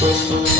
Thank you.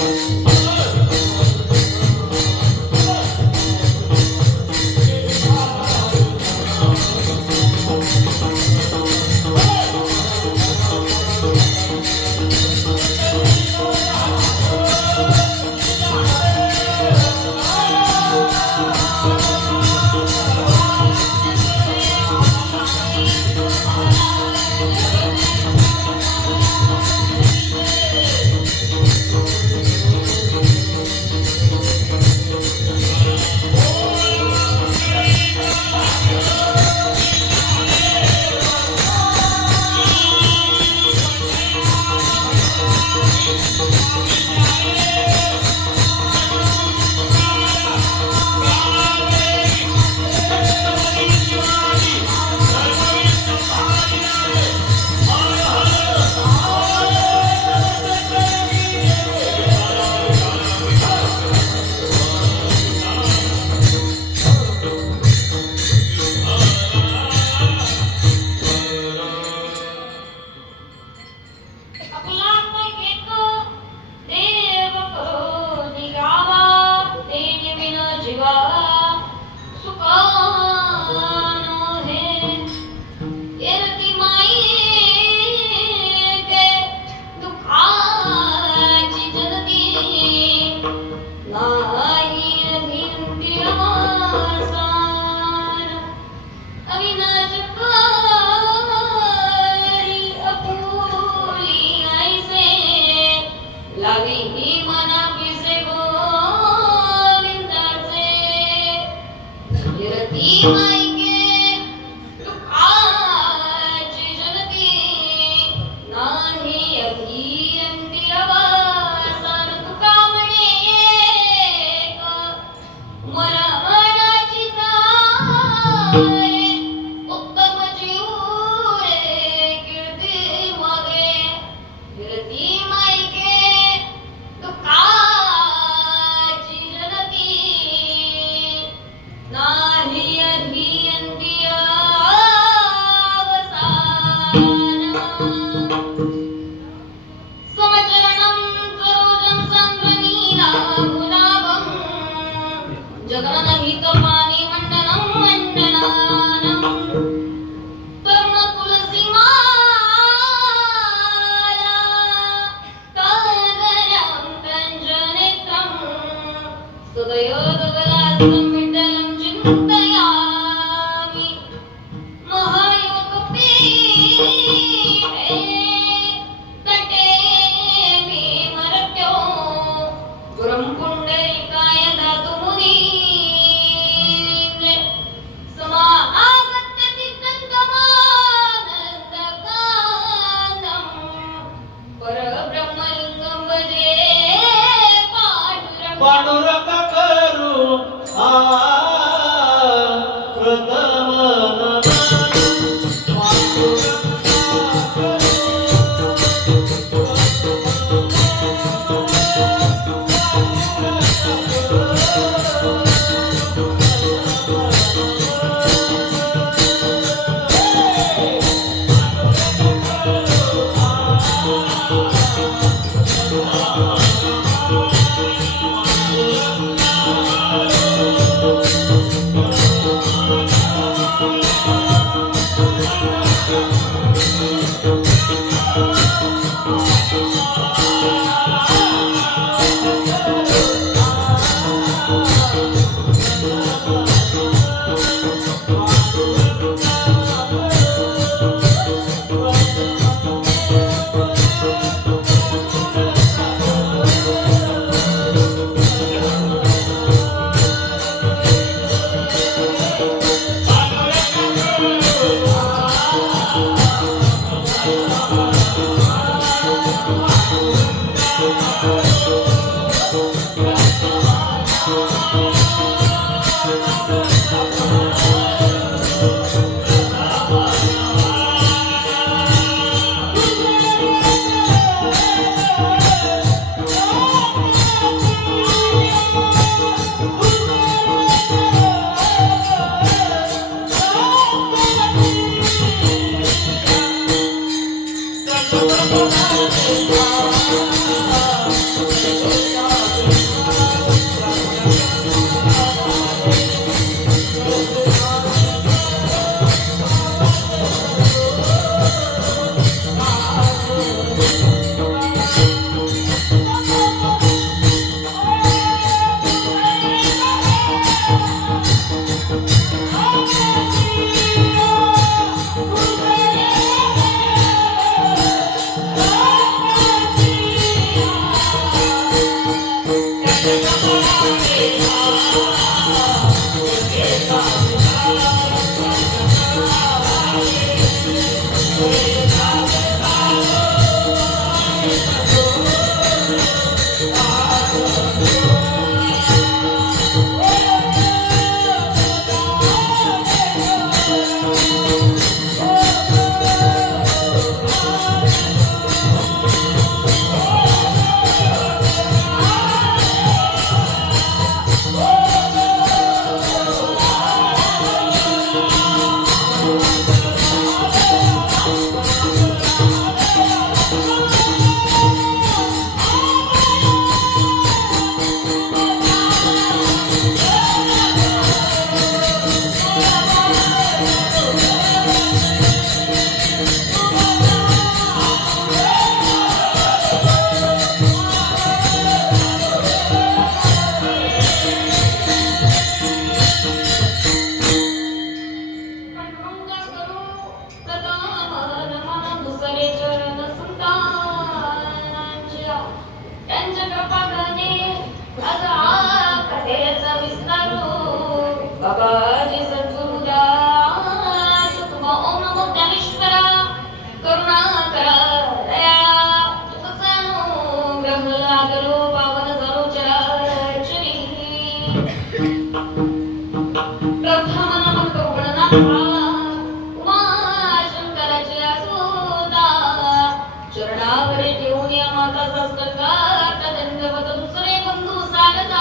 यावरे ठेवून या माताचा स्कंदात दंडवत दुसरे बंधू सारदा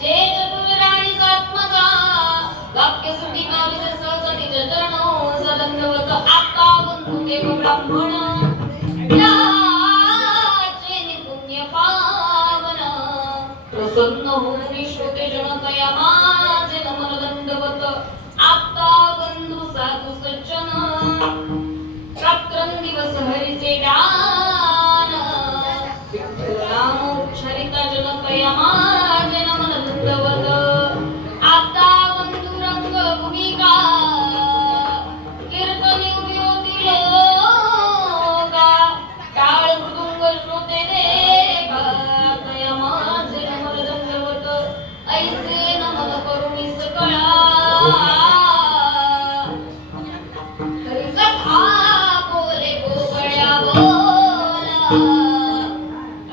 जे चतुराणी आत्मजा वाक्य सुटी काविज सहजती चरण दंडवत आता बंधू देव ब्राह्मण याचे निपुण्य पावन प्रसन्न होऊन श्रोते जनतया माझे नमन दंडवत आता बंधू साधू सज्जन रात्रंदिवस हरीचे दान राम उच्चारिता जनतया माझे नमन दंडवत आता बंधू रंग भूमिका कीर्तनी उभी होती लोका टाळ मृदुंग श्रोते देवा तया माझे नमन दंडवत ऐसे नमन करुणी सकळा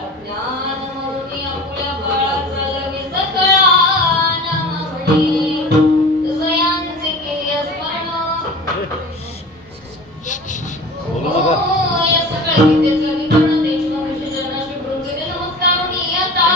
अज्ञान म्हणून आपल्या बाळाचा लगेच कळा म्हणे जयांचे केले स्मरण या सगळ्या विद्येचं विवरण देश मनुष्य जनाशी बृंदे नमस्कार नियता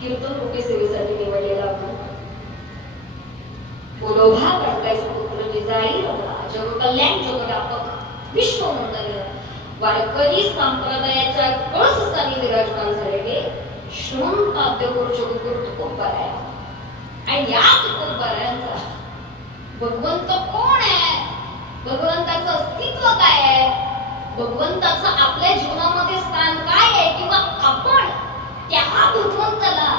कीर्तन रूपी सेवेसाठी निवडलेला आपण बोलोभा गणकायचा पुत्र जिजाई जग कल्याण जगव्यापक विश्व मंगल वारकरी संप्रदायाच्या कळसस्थानी विराजमान झालेले श्रवण काव्य जगगुरु तुकोबाराय आणि या तुकोबारायांचा भगवंत कोण आहे, भगवंताचं अस्तित्व काय आहे, भगवंताचं आपल्या जीवनामध्ये स्थान काय आहे किंवा आपण त्या भगवंताला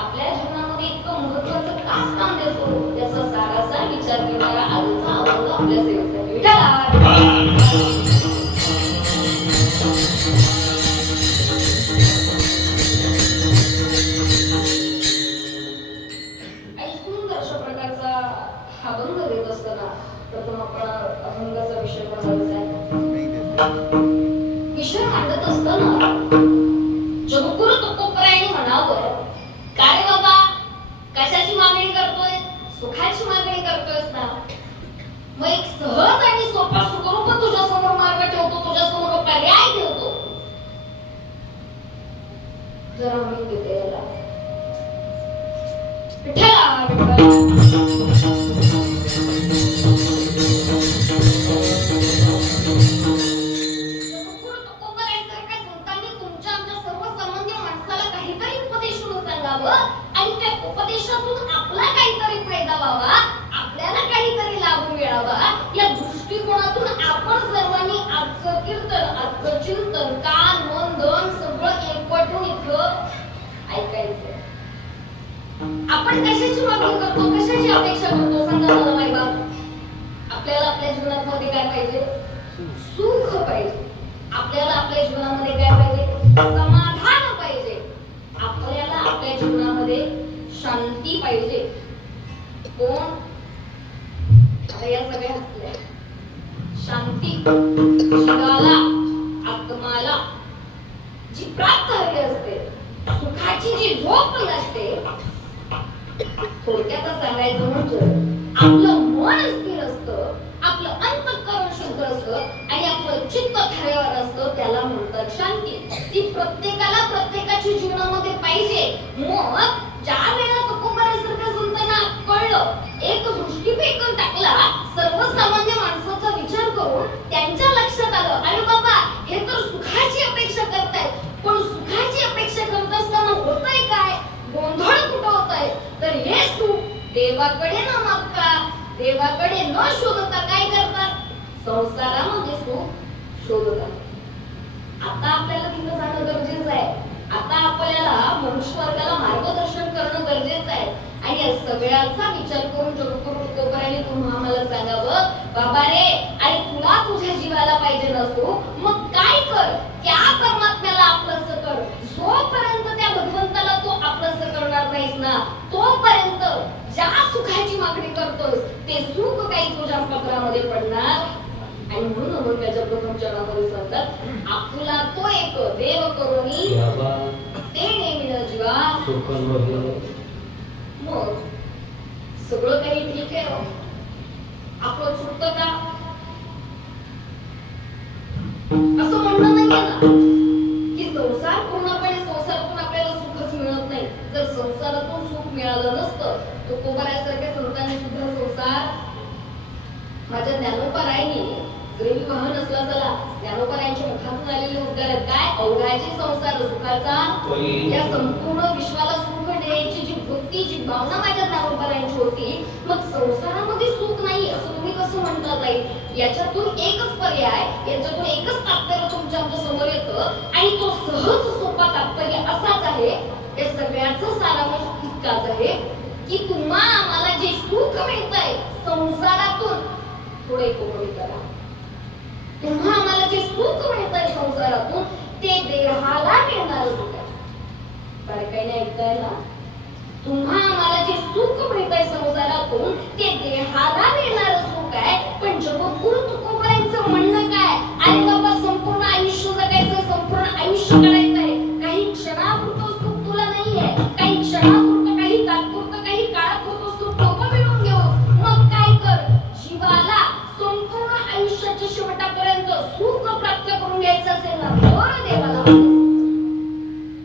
आपल्या जीवनामध्ये इतकं महत्त्वाचं का स्थान देतो त्याचा सारासा विचार करणारा आजचा अवतार आपल्या सेवेसाठी सुंदर अशा प्रकारचा हा अभंग देत असताना प्रथम आपण अभंगाचा विषय बनवायचा आहे. विषय मांडत असताना जगगुरु तुकोबरायांनी म्हणावं काय रे बाबा कशाची मागणी करतोय, सुखाची मागणी करतोयस ना, मग एक सहज आणि सोपा सुखरूप तुझ्या समोर मार्ग ठेवतो, तुझ्या समोर पर्याय ठेवतो, जरा मी देते याला आणि त्या उपदेशातून आपला काहीतरी फायदा व्हावा, आपल्याला काहीतरी लाभ मिळावा या दृष्टिकोनातून आपण सर्वांनी आजचं कीर्तन, आजचं चिंतन, कान, मन, धन सगळं एकवटून इथं ऐकायचं. आपण कशाची मागणी करतो, कशाची अपेक्षा करतो सांगा मला माय बाप. आपल्याला आपल्या जीवनामध्ये काय पाहिजे, सुख पाहिजे. आपल्याला आपल्या जीवनामध्ये काय पाहिजे, समाधान पाहिजे. आपल्याला आपल्या जीवनामध्ये शांती पाहिजे. कोण आता या सगळ्या हसल्या शांती जीवाला, आत्माला जी प्राप्त हवी असते, सुखाची जी झोप लागते, थोडक्यात सांगायचं म्हणजे आपलं मन स्थिर असतं, आपलं अंतःकरण शुद्ध असतं आणि आपलं चित्त थाऱ्यावर असतं, त्याला म्हणतात शांती. ती प्रत्येकाला प्रत्येकाच्या जीवनामध्ये पाहिजे. मग ज्या वेळेला तुकोबारासारख्या संतांना कळलं, एक दृष्टिपेकन टाकला, सर्वसामान्य माणसाचा विचार करून त्यांच्या लक्षात आलं अरे बाबा हे तर सुखाची अपेक्षा करतायत, पण सुखाची अपेक्षा करत असताना होतंय काय, गोंधळ कुठं होतंय, तर हे सुख देवाकडे न मागता, देवाकडे न शोधता काय करतात, संसारामध्ये सुख शोधतात. आता आपल्याला तिथं जाणं गरजेचं आहे. सगळ्याचा विचार करून जगद्गुरु तुकोबारायांनी तुम्हा आम्हाला सांगावं, बाबा रे, अरे तुला तुझ्या जीवाला पाहिजे नसो, मग काय कर, त्या परमात्म्याला आपलंसं कर. जोपर्यंत त्या भगवंताला तू आपलंसं करणार नाहीस ना, तोपर्यंत ज्या सुखाची मागणी करतोस ते सुख काही तुझ्या पदरामध्ये पडणार. आणि म्हणून अभंगाच्या प्रथम चरणामध्ये सांगतात, आपुला तो एक देव करुणी ते नेमिन जीवा. मग सगळं काही ठीक आहे, आपलं चुकतं का असं म्हणणं नाहीये ना की संसार पूर्णपणे संसारातून आपल्याला सुखच मिळत नाही. जर संसारातून सुख मिळालं नसतं तर कोबाऱ्यासारख्या संतांनी सुद्धा संसार, माझ्या ज्ञानोबारायांनी जरी विवाह नसला चला, ज्ञानोबारायांच्या मुखातून आलेले उद्गार आहेत काय, अवघाची संसार सुखाचा. या संपूर्ण विश्वाला सुख देण्याची जी वृत्ती, जी भावना माझ्या ज्ञानोबारायांची होती, मग संसारामध्ये सुख नाही असं तुम्ही कसं म्हणता ताई? याच्यातून एकच पर्याय, याच्यातून एकच तात्पर्य तुमच्या आमच्या समोर येतं आणि तो सहज सोपा तात्पर्य असाच आहे. या सगळ्याचा सारांश इतकाच आहे की तुम्हा आम्हाला जे सुख मिळतंय संसारातून थोडे कोकणी करा. तुम्हा आम्हाला जे सुख मिळतंय संसारातून ते देहाला मिळणार सुख आहे. बरं काही नाही ऐकताय ना? तुम्हा आम्हाला जे सुख मिळतंय संसारातून ते देहाला मिळणार सुख आहे. पण जगद्गुरु तुकोबारायांचं म्हणणं काय, अरे बाबा संपूर्ण आयुष्य जगायचं, संपूर्ण आयुष्य काढायचंय, काही क्षणापुरतं सुख तुला नाहीये, काही क्षणापुरतं, काही तात्पुरतं, काही काळापुरतं सुख नको मिळवून घेऊ. मग काय कर, जीवाला संपूर्ण आयुष्याच्या शेवटापर्यंत सुख प्राप्त करून घ्यायचं असेल ना तर देवाला.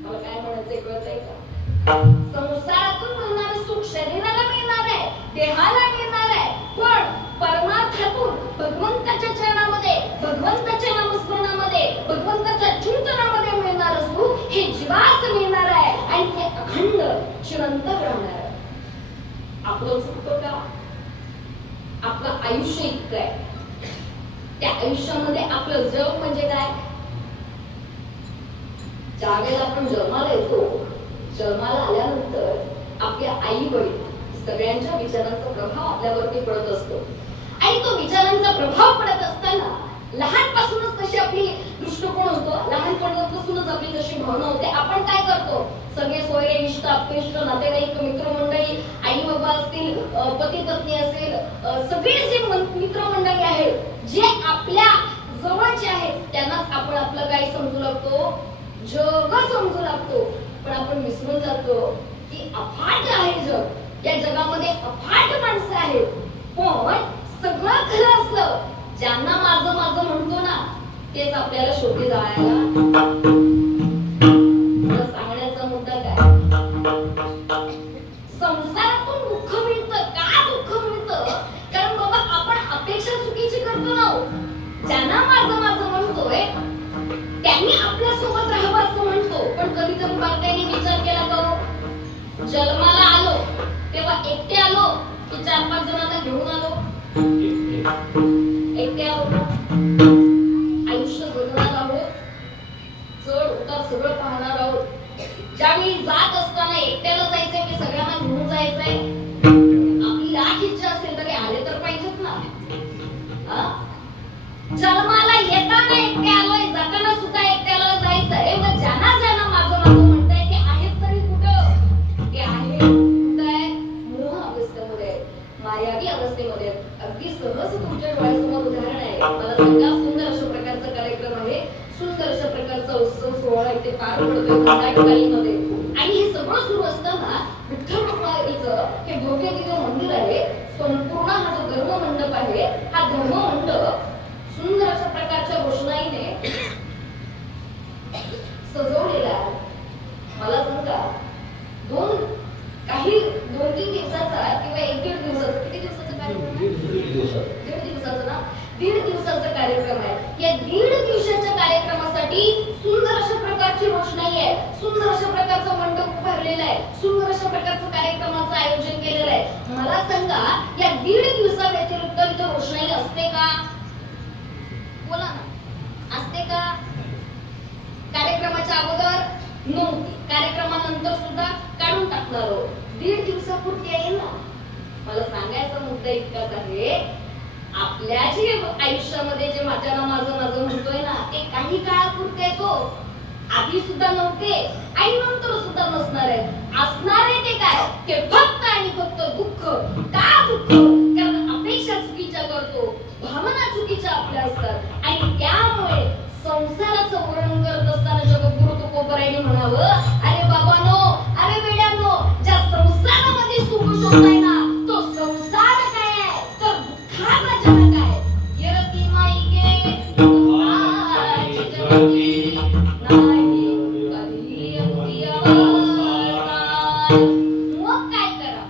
मला काय म्हणायचंय कळतंय का? संसारातून मिळणारं सुख शरीराला मिळणार आहे, देहाला मिळणार आहे, पण परमार्थातून भगवंताच्या चरणामध्ये, भगवंताच्या नामस्मरणामध्ये, भगवंताच्या चिंतनामध्ये मिळणारं सुख हे जीवास मिळणार आहे आणि ते अखंड चिरंतन राहणार आहे. आपलं चुकतं का? आपलं आयुष्य इतकं आहे, त्या आयुष्यामध्ये आपलं जग म्हणजे काय? ज्यावेळेला आपण जन्माला येतो, जन्माला आल्यानंतर आपल्या आई वडील सगळ्यांच्या विचारांचा प्रभाव आपल्यावरती पडत असतो आणि तो विचारांचा प्रभाव पडत असताना लहानपासूनच तशी आपली दृष्टिकोन होतो, लहानपणापासूनच आपली तशी भावना होते. आपण काय करतो, सगळे सोयरे, इष्ट, आप्तेष्ट, नातेवाईक, मित्रमंडळी, आई बाबा असतील, पती पत्नी असेल, सगळे जे मित्रमंडळी आहेत जे आपल्या जवळचे आहेत त्यांनाच आपण आपलं काय समजू लागतो, जग समजू लागतो. पण आपण विसरून जातो की अफाट आहे जग, या जगामध्ये अफाट माणसं आहेत. पण सगळं खरं असलं, ज्यांना माझं माझं म्हणतो ना तेच आपल्याला शेवटी जाळायला. सांगण्याचा मुद्दा काय, संसारातून दुःख मिळतं का? दुःख मिळतं कारण बाबा आपण अपेक्षा चुकीची करतो ना. ज्यांना माझं माझं म्हणतोय त्यांनी आपल्या सोबत राहावं असं म्हणतो, पण कधीतरी बारकाईने विचार केला का, जन्माला आलो तेव्हा एकटे आलो की 4-5 जणांना घेऊन आलो? एकटे आलो. आयुष्य जगणार आहोत, चढ उतार सगळं पाहणार आहोत. ज्यावेळी जात असताना एकट्याला जायचंय की सगळ्यांना घेऊन जायचंय? आपली लाख इच्छा असेल तरी आले तर पाहिजेत ना. जन्माला येताना एकटे आलोय, जाताना सुद्धा एकट्याला जायचंय. मग ज्यांना ज्यांना माझं माझं म्हणताय ते आहेत तरी कुठं? ते आहेत कुठं? मोह अवस्थेमध्ये, मायावी अवस्थेमध्ये. अगदी सहज तुमच्या डोळ्यासमोर उदाहरण आहे. मला सांगा, सुंदर अशा प्रकारचा कार्यक्रम आहे, सुंदर अशा प्रकारचा उत्सव सोहळा इथे पार पडतोय कर्नाटकालीमध्ये आणि हे सगळं सुरू असताना विठ्ठल रुक्माईचं हे भव्य दिव्य मंदिर आहे. संपूर्ण हा जो धर्ममंडप आहे, हा धर्ममंडप सुंदर अशा प्रकारच्या रोषणाईने सजवलेला आहे. मला सांगा, 2-3 दिवसाचा किंवा 1-1.5 दिवसाचा, किती दिवसाचा कार्यक्रम आहे? 1.5 दिवसाचा ना, 1.5 दिवसाचा कार्यक्रम आहे. या 1.5 दिवसाच्या कार्यक्रमासाठी सुंदर अशा प्रकारची रोषणाई आहे, सुंदर अशा प्रकारचा मंडप उभारलेला आहे, सुंदर अशा प्रकारचं कार्यक्रमाचं आयोजन केलेलं आहे. मला सांगा, या 1.5 दिवसा व्यतिरिक्त इथं रोषणाई असते का? बोला ना, असते का? कार्यक्रमाच्या अगोदर नव्हती, कार्यक्रमानंतर सुद्धा काढून देऊन टाकणार आहोत. 1.5 दिवसापुरती आहे ना. मला सांगायचा मुद्दा इतकाच आहे, आपल्या जे आयुष्यामध्ये जे माझं म्हणतोय ना, ते काही काळापुरते तो आधी सुद्धा नव्हते आणि नंतर सुद्धा नसणार आहे. असणार आहे ते काय, ते फक्त आणि फक्त दुःख. का दुःख? कारण अपेक्षा चुकीच्या करतो, भावना चुकीच्या आपल्या असतात आणि त्यामुळे संसाराचं वर्णन करत असताना जगद्गुरु तुकोबरायांनी म्हणावं, अरे बाबानो, अरे वेड्यानो, ज्या संसारामध्ये सुख शोधताय ना, तो संसार काय आहे तर दुःखाचा जनक आहे. यरती माईके दुःखाची जनकी, नाही कधी अंती अवसान. मग काय करा?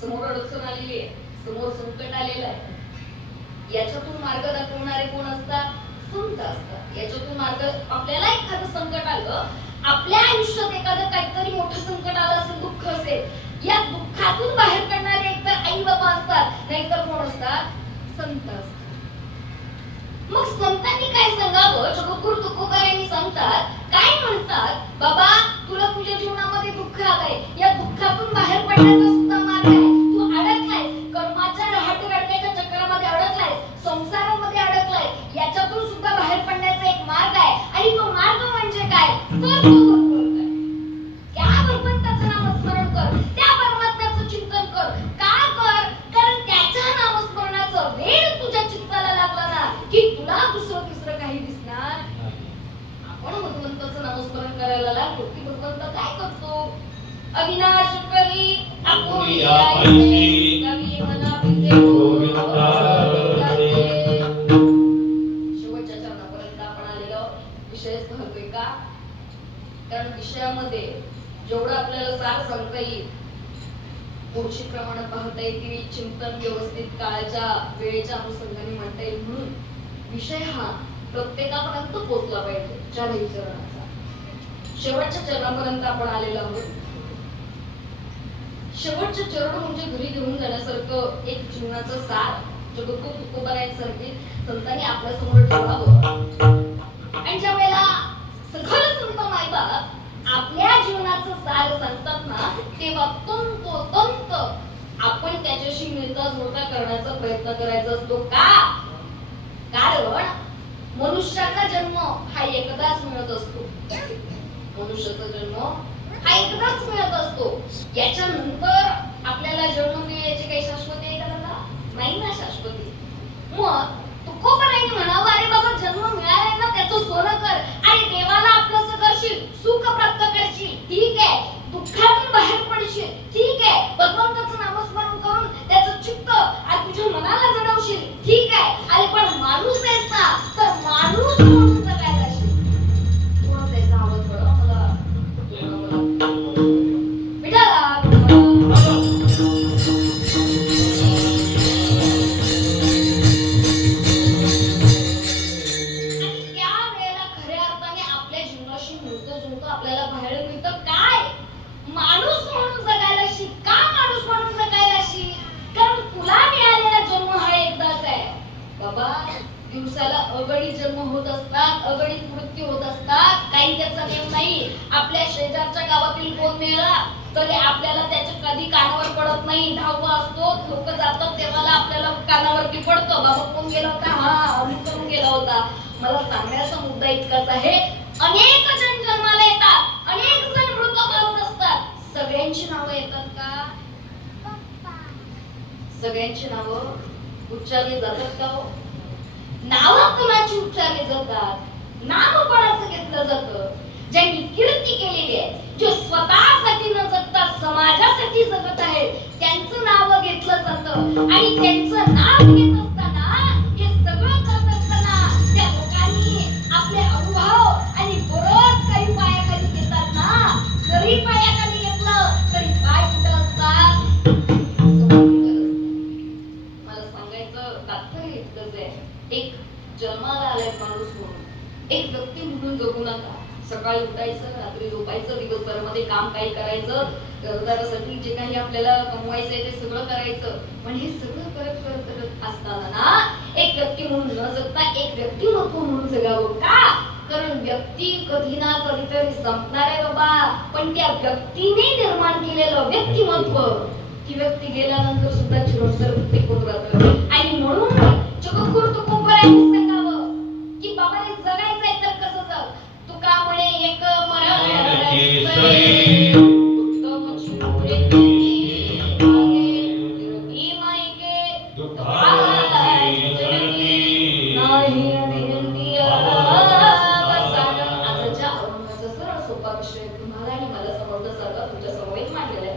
समोर अडचण आलेली आहे, समोर संकट आलेलं आहे. याच्यातून मार्ग दाखवणारे कोण असतात? संत असतात. याच्यातून मार्ग, आपल्याला एखादं संकट आलं, आपल्या आयुष्यात एखादं काहीतरी मोठं संकट आलं असेल, दुःख असेल, या दुःखातून बाहेर काढणारे एकतर आई बाबा असतात, नाहीतर कोण असतात? संत असतात. मग संतांनी काय सांगावं? जगद्गुरु तुकोबरायांनी सांगतात, काय म्हणतात, बाबा तुला तुझ्या जीवनामध्ये दुःख आलंय, या दुःखातून बाहेर पडण्याचा सुद्धा मार्ग आहे. तू अडकलाय, कर्माच्या रहाटरडण्याच्या चक्रामध्ये अडकलाय, संसारामध्ये अडकलाय, याच्यातून सुद्धा बाहेर पडण्याचा एक मार्ग आहे. आणि तो मार्ग म्हणजे काय तर तो भगवंत आहे. त्या भगवंताचं नामस्मरण कर, त्या परमात्म्याचं चिंतन कर. का कर? कारण त्याच्या नामस्मरणाचं वेळ तुझ्या चित्ताला लागला ना, की तुला दुसरं तिसरं काही दिसणार. आपण भगवंताचं नामस्मरण करायला लागलो की भगवंत काय करतो? अविनाश करी आपुरिया ऐसे, कवी मना पिसे शेवटच्या चरणापर्यंत आपण आलेलो. विषयच पाहतोय का? कारण विषयामध्ये जेवढं आपल्याला सार सांगता येईल, पुढची प्रमाणे पाहता येतील, चिंतन व्यवस्थित काळाच्या वेळेच्या अनुषंगाने म्हणता येईल, म्हणून विषय हा प्रत्येकापर्यंत पोहोचला पाहिजे. चारही चरणाचा शेवटच्या चरणापर्यंत आपण आलेलो आहोत. शेवटचे चरण म्हणजे घरी घेऊन जाण्यासारखं एक जीवनाचं सार जगद्गुरु तुकोबरायांसारखे संतांनी आपल्या समोर ठेवावं. आणि ज्या वेळेला सगळं संत मायबाप आपल्या जीवनाचं सार सांगतात ना, तेव्हा तंतोतंत आपण त्याच्याशी मिळता जुळता करण्याचा प्रयत्न करायचा असतो. का? कारण मनुष्याचा जन्म हा एकदाच मिळत असतो. मनुष्याचा जन्म हा एकदाच मिळत असतो. याच्यानंतर आपल्याला जन्म मिळायची काही शाश्वती आहे का दादा? नाही ना शाश्वती. मग तुकोबरायांनी म्हणावं, अरे बाबा जन्म मिळालाय ना, त्याचं सोनं कर. अरे देवाला आपलंसं करशील, सुख प्राप्त करशील, ठीक आहे. दुःखातून बाहेर पडशील, ठीक आहे. भगवंताचं नामस्मरण करून त्याचं चित्त आणि तुझ्या मनाला जडवशील, ठीक आहे. अरे पण माणूस आहेस ना, तर माणूस म्हणून जगायला असेल. कोण असायचा आवाज बरं मला आपल्याला बाहेर मिळतं काय? माणूस म्हणून जगायला शिक. का माणूस म्हणून जगायला शिक? कारण तुला मिळालेला जन्म हा एकदाच आहे बाबा. दिवसाला अगणित जन्म होत असतात, अगणित मृत्यू होत असतात, काही त्याचा नेम नाही. आपल्या शेजारच्या गावातील कोण मिळाला तरी आपल्याला त्याच्या कधी कानावर पडत नाही. धावा असतो, लोक जातात तेव्हा आपल्याला कानावरती पडतं, बाबा कोण गेला होता, हा अमुक करून गेला होता. मला सांगण्याचा मुद्दा इतकाच आहे, अनेक जण जन्माला येतात, अनेक जण मृत पावत असतात. सगळ्यांची नावं येतात का? सगळ्यांची नावं उच्चारली जातात का हो? नावं कोणाची उच्चारली जातात? नाव कोणाचं घेतलं जातं? ज्यांनी कीर्ती केलेली आहे, जे स्वतःसाठी न जगता समाजासाठी जगत आहेत, त्यांचं नाव घेतलं जातं. आणि त्यांचं नाव घेत असताना, हे सगळं करत असताना त्या लोकांनी आपले अनुभव आणि बरोच काही पायाखाली घेतात ना. जरी पायाखाली घेतलं तरी पाय कुठं असतात? मला सांगायचं तात्पर्य इतकंच आहे, एक जन्माला आलाय माणूस म्हणून, एक व्यक्ती म्हणून जगू नका. सकाळी उठायचं, रात्री झोपायचं, दिवसभरामध्ये काम काही करायचं, घरदारासाठी जे काही आपल्याला कमवायचंय ते सगळं करायचं. पण हे सगळं करत करत करत असताना ना, एक व्यक्ती म्हणून न जगता एक व्यक्तिमत्व म्हणून जगावं. का? कारण व्यक्ती कधी ना कधीतरी संपणार आहे बाबा. बाबा, पण त्या व्यक्तीने निर्माण केलेलं व्यक्तिमत्व, ती व्यक्ती गेल्यानंतर सुद्धा चिरंतर टिकून राहतं. आणि म्हणून जगद्गुरु तुकोबरायांनी सांगावं की बाबा रे, जगायचंय तर कसं जग. तुका म्हणे एक मराठी उत्तम चिमुरे तुम्हाला आणि मला समजण्यासारखा तुमच्या समवेत मांडलेला आहे.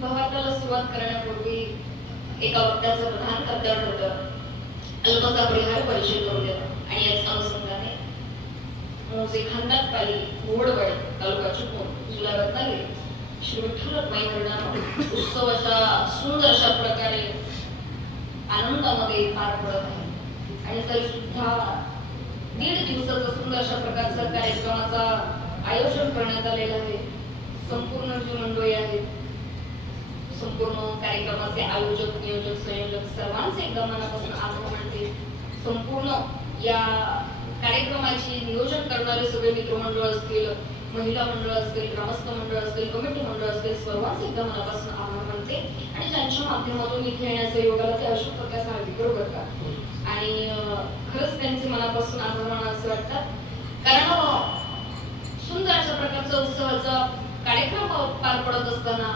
भावार्थाला सुरुवात करण्यापूर्वी एका वक्त्याचं प्रधान कर्तव्य होतं अल्पसा परिहार परिचय करून देणं. आणि याच अनुषंगाने मूळचे खानदानपाली घोडवड तालुका चिपळूण जिल्हा रत्नागिरी श्री विठ्ठल रखुमाई हरिनाम उत्सवाच्या सुंदर अशा प्रकारे आनंदामध्ये पार पडत आहे. आणि तरी सुद्धा 1.5 दिवसाचा सुंदर अशा प्रकारचा कार्यक्रमाचा आयोजन करण्यात आलेलं आहे. संपूर्ण जी मंडळी आहेत, संपूर्ण कार्यक्रमाचे आयोजक, नियोजक, संयोजक सर्वांचे एकदा मनापासून आभार मानते. संपूर्ण या कार्यक्रमाची नियोजन करणारे सगळे मित्रमंडळ असतील, महिला मंडळ असतील, ग्रामस्थ मंडळ असतील, कमिटी मंडळ असतील, सर्वांचे एकदा मनापासून आभार मानते. आणि ज्यांच्या माध्यमातून इथे येण्याचं योगाला ते अशोक प्रकाश हार्दिक बरोबर का. आणि खरंच त्यांचे मनापासून आभार मानावं असं वाटतात. कारण सुंदर अशा प्रकारचा उत्सवाचा कार्यक्रम पार पडत असताना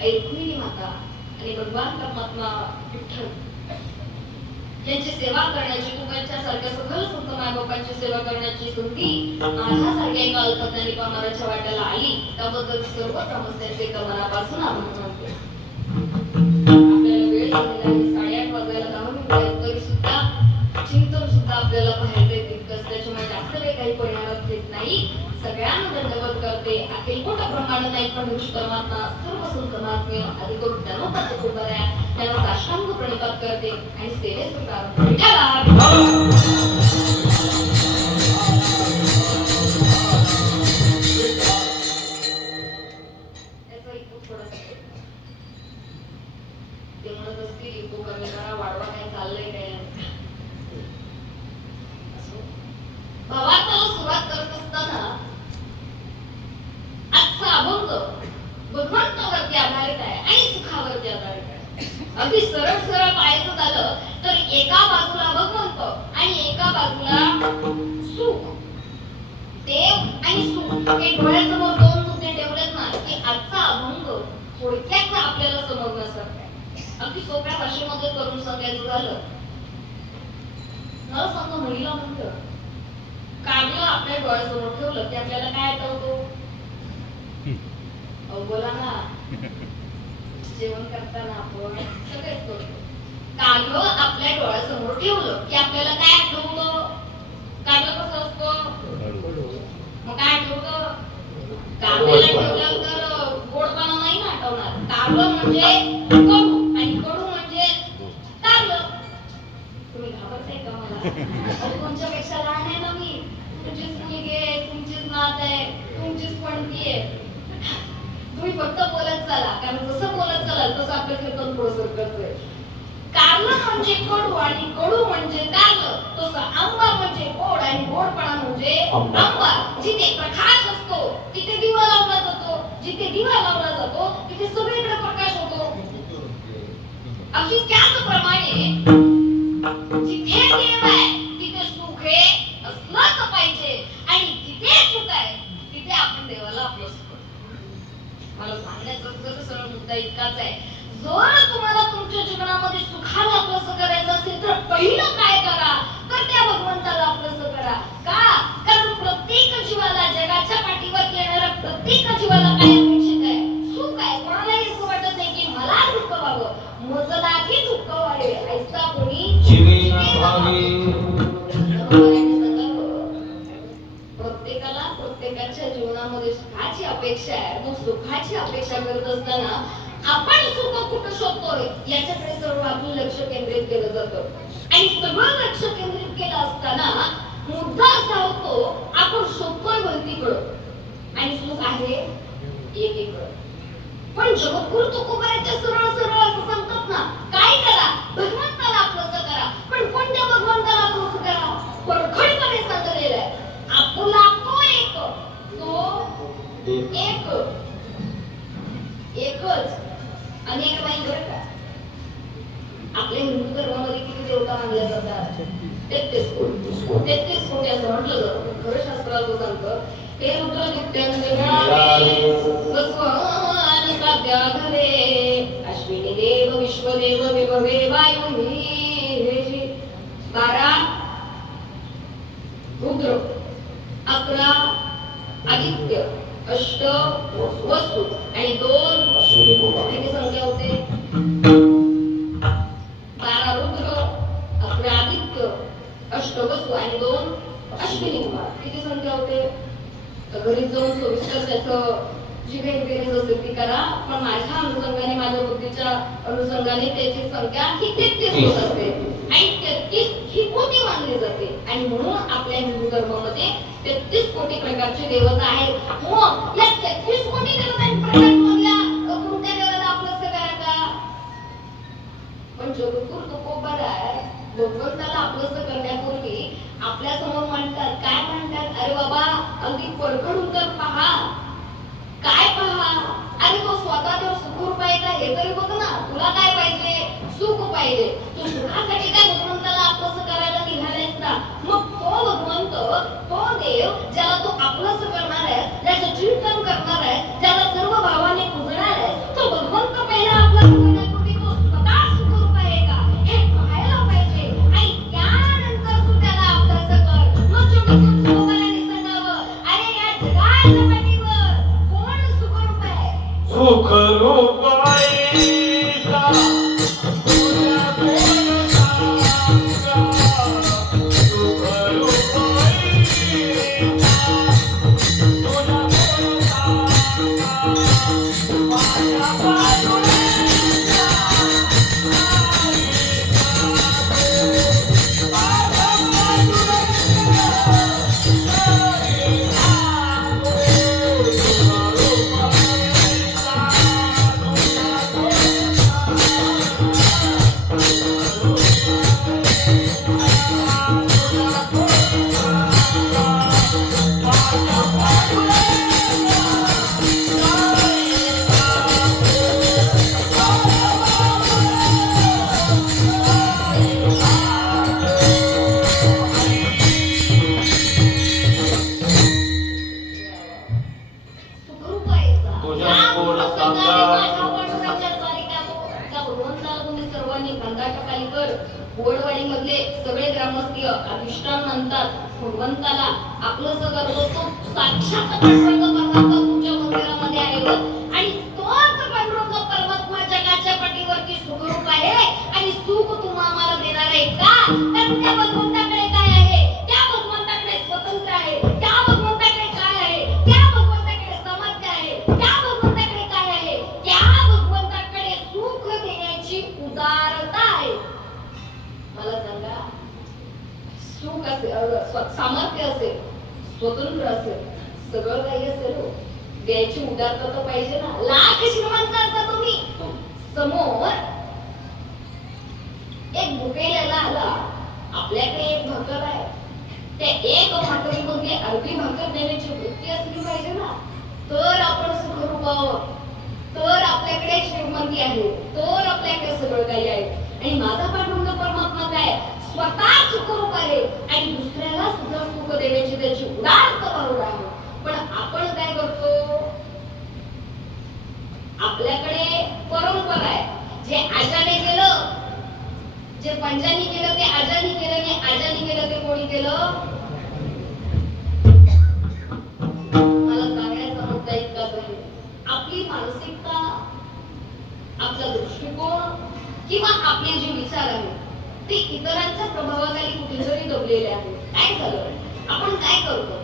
रुक्मिणी माता आणि भगवान परमात्मा विठ्ठल यांची सेवा करण्याची, तुमच्या सारख्या सगळं संत मायबापांची सेवा करण्याची संधी माझ्यासारख्या एका अल्पज्ञानी पामराच्या वाट्याला आली, त्याबद्दल सर्व ग्रामस्थांचे एका मनापासून आभार मानते. आपल्याला वेळ झालेला आहे, 8:30 वाजायला 10 मिनिटं आहेत, तरी सुद्धा चिंतन सुद्धा आपल्याला पाहायचंय तितकंच. त्याच्यामुळे जास्त वेळ काही परिणाम घेत नाही. सगळ्यांना धन्यवाद करते. अखिल कोटा ब्रह्मांड नाही पण ऋषी परमात्मा सर्व संत महात्म्य आधी करून त्यांना त्यांना साष्टांग प्रणिपात करते आणि सेवेचा प्रारंभ ते म्हणत असतील इको कमी करा, वाढवा, काय चाललंय काय. भावार्थाला सुरुवात करत असताना आजचा अभंग भगवंतावरती आधारित आहे आणि सुखावरती आधारित आहे. अगदी सरळ सरळ पाहायचं झालं तर एका बाजूला भगवंत आणि एका बाजूला सुख. देव आणि सुख हे डोळ्यासमोर 2 मुद्दे ठेवलेत ना की आजचा अभंग थोडक्यात आपल्याला समजण्यासारखं आहे. अगदी सोप्या भाषेमध्ये करून सांगायचं झालं, नरसंग मुलीला म्हणतं कारलं आपल्या डोळ्यासमोर ठेवलं की आपल्याला काय आठवतो? बोला ना, जेवण करताना आपण सगळेच करतो. कारलं आपल्या डोळ्यासमोर ठेवलं की आपल्याला काय आठवतं? कारलं कसं असतं? मग काय आठवतं? कारल्याला ठेवलं तर गोडपणा नाही ना आठवणार. कारलं म्हणजे कडू आणि कडू म्हणजे कारलं. तुम्ही घाबरताय का मला? तुमच्यापेक्षा लहान आहे ना मी. तुमचीच मुलगी आहे, तुमचीच नात आहे, तुमचीच पणती आहे. तुम्ही फक्त बोलत चला, कारण जसं बोलत चलाल तसं आपलं कीर्तन पुढे सरकतंय. कारलं म्हणजे कडू आणि कडू म्हणजे कारलं, तसं आंबा म्हणजे गोड आणि गोडपणा म्हणजे आंबा. जिथे प्रकाश असतो तिथे दिवा लावला जातो, जिथे दिवा लावला जातो तिथे सगळीकडे प्रकाश होतो. अगदी त्याचप्रमाणे जिथे देव आहे तिथे आपल्याला सुखाची अपेक्षा आहे, तो सुखाची अपेक्षा करत असताना आपण सुख कुठं शोधतोय याच्याकडे सर्व आपलं लक्ष केंद्रित केलं जातं. आणि सगळं लक्ष केंद्रित केलं असताना मुद्दा असा होतो आपण शोधतोय भलतीकडं आणि सुख आहे एकीकडं. पण जगद्गुरु तुकोबाराच्या सरळ सरळ असं सांगतात ना, काय करा भगवंताला आपलंसं करा. पण कोणत्या भगवंताला आपलंसं करा? परखडपणे सांगलेलं आहे, आपला तो एक, तो एक, एकच. अनेक नाही बरं का. आपल्या हिंदू धर्मामध्ये किती देवता मानल्या जातात? 33 कोटी. 33 कोटी असं म्हटलं जातं. खरं शास्त्राचं सांगतं हे रुद्र नित्यानंद भगवान साध्या घरे अश्विनी देव विश्वदेव विभवे वायुनी 12 रुद्र 11 आदित्य 8 वस्तू आणि 2 किती संख्या होते? 12 रुद्र 11 आदित्य 8 वस्तू आणि 2 अश्विनी कुमार किती संख्या होते? घरी जाऊन सविस्तर त्याचं जी काही बेरीज असेल ती करा. पण माझ्या अनुषंगाने माझ्या बुद्धीच्या अनुषंगाने त्याची संख्या ही 33 होत असते आणि 33 ही कोटी मानली जाते. आणि म्हणून आपल्या हिंदू धर्मामध्ये 33 कोटी प्रकारचे देवता आहेत. मग या 33 कोटी देवतांमधल्या कोणत्या देवाला आपलंसं करायचं? पण जगद्गुरु तुकोबाराय भगवंताला आपलंसं करण्यापूर्वी आपल्या समोर म्हणतात, काय म्हणतात? अरे बाबा अगदी परखड उत्तर पहा. काय पहा? अरे तो स्वतः देव सुखरूप आहे का हे तरी बघ ना. तुला काय पाहिजे? सुख पाहिजे. तू सुखासाठी काय भगवंताला आपलंसं करायला निघालेस ना? मग तो भगवंत, तो देव ज्याला तू आपलंसं करणार आहे, ज्याचं चिंतन करणार आहे, ज्याला सर्व भावाने पूजणार आहे, तो भगवंत पहिला आपलंसं करण्यापूर्वी तो स्वतः सुखरूप आहे का हे पाहायला पाहिजे. आणि त्यानंतर तू त्याला आपलंसं कर. मग जगद्गुरु तुकोबारायांनी सांगावं, अरे या जगाच्या पाठीवर कोण सुखरूप आहे? सुखरूप आहे बोडवाडी मधले सगळे ग्रामस्थ अधिष्ठान म्हणतात भगवंताला आपलंसं करतो. तो साक्षात पांडुरंग परमात्मा तुमच्या मंदिरामध्ये आलेला आणि तोच पांडुरंग परमात्मा जगाच्या पाठीवरती सुखरूप आहे आणि सुख तुम्हाला देणार आहे का? कारण त्या भगवंताकडे काय आहे? त्या भगवंताकडे स्वतंत्र आहे. त्या भगवंताकडे काय आहे? त्या भगवंताकडे सामर्थ्य आहे. त्या भगवंताकडे काय आहे? त्या भगवंताकडे सुख देण्याची उदारता आहे. मला सांगा, सुख असेल, सामर्थ्य असेल, स्वतंत्र असेल, सगळं काही असेल, द्यायची उदारता तर पाहिजे ना. लाख श्रीमंत असता तुम्ही, समोर एक भुकेलेला आला, आपल्याकडे एक भाकर आहे, त्या एक भाकरीमध्ये अर्धी भाकर देण्याची वृत्ती असली पाहिजे ना. तर आपण सुखरूप आहोत, तर आपल्याकडे श्रीमंती आहे, तर आपल्याकडे सगळं काही आहे. आणि माझा पांडुरंग परमात्मा काय? स्वतः सुखरूप आहे आणि दुसऱ्याला सुद्धा सुख देण्याची त्याची उदार भावना आहे. पण आपण काय करतो? आपल्याकडे परंपरा आहे, जे आजाने केलं, जे पंजानी केलं ते आजानी केलं, आणि आजानी केलं ते कोणी केलं? मला सांगायचा मुद्दा इतकाच आहे, आपली मानसिकता, आपला दृष्टिकोन किंवा आपले जे विचार आहेत ते इतरांच्या प्रभावाखाली कुठेतरी दबलेले आहेत. काय झालं? आपण काय करतो?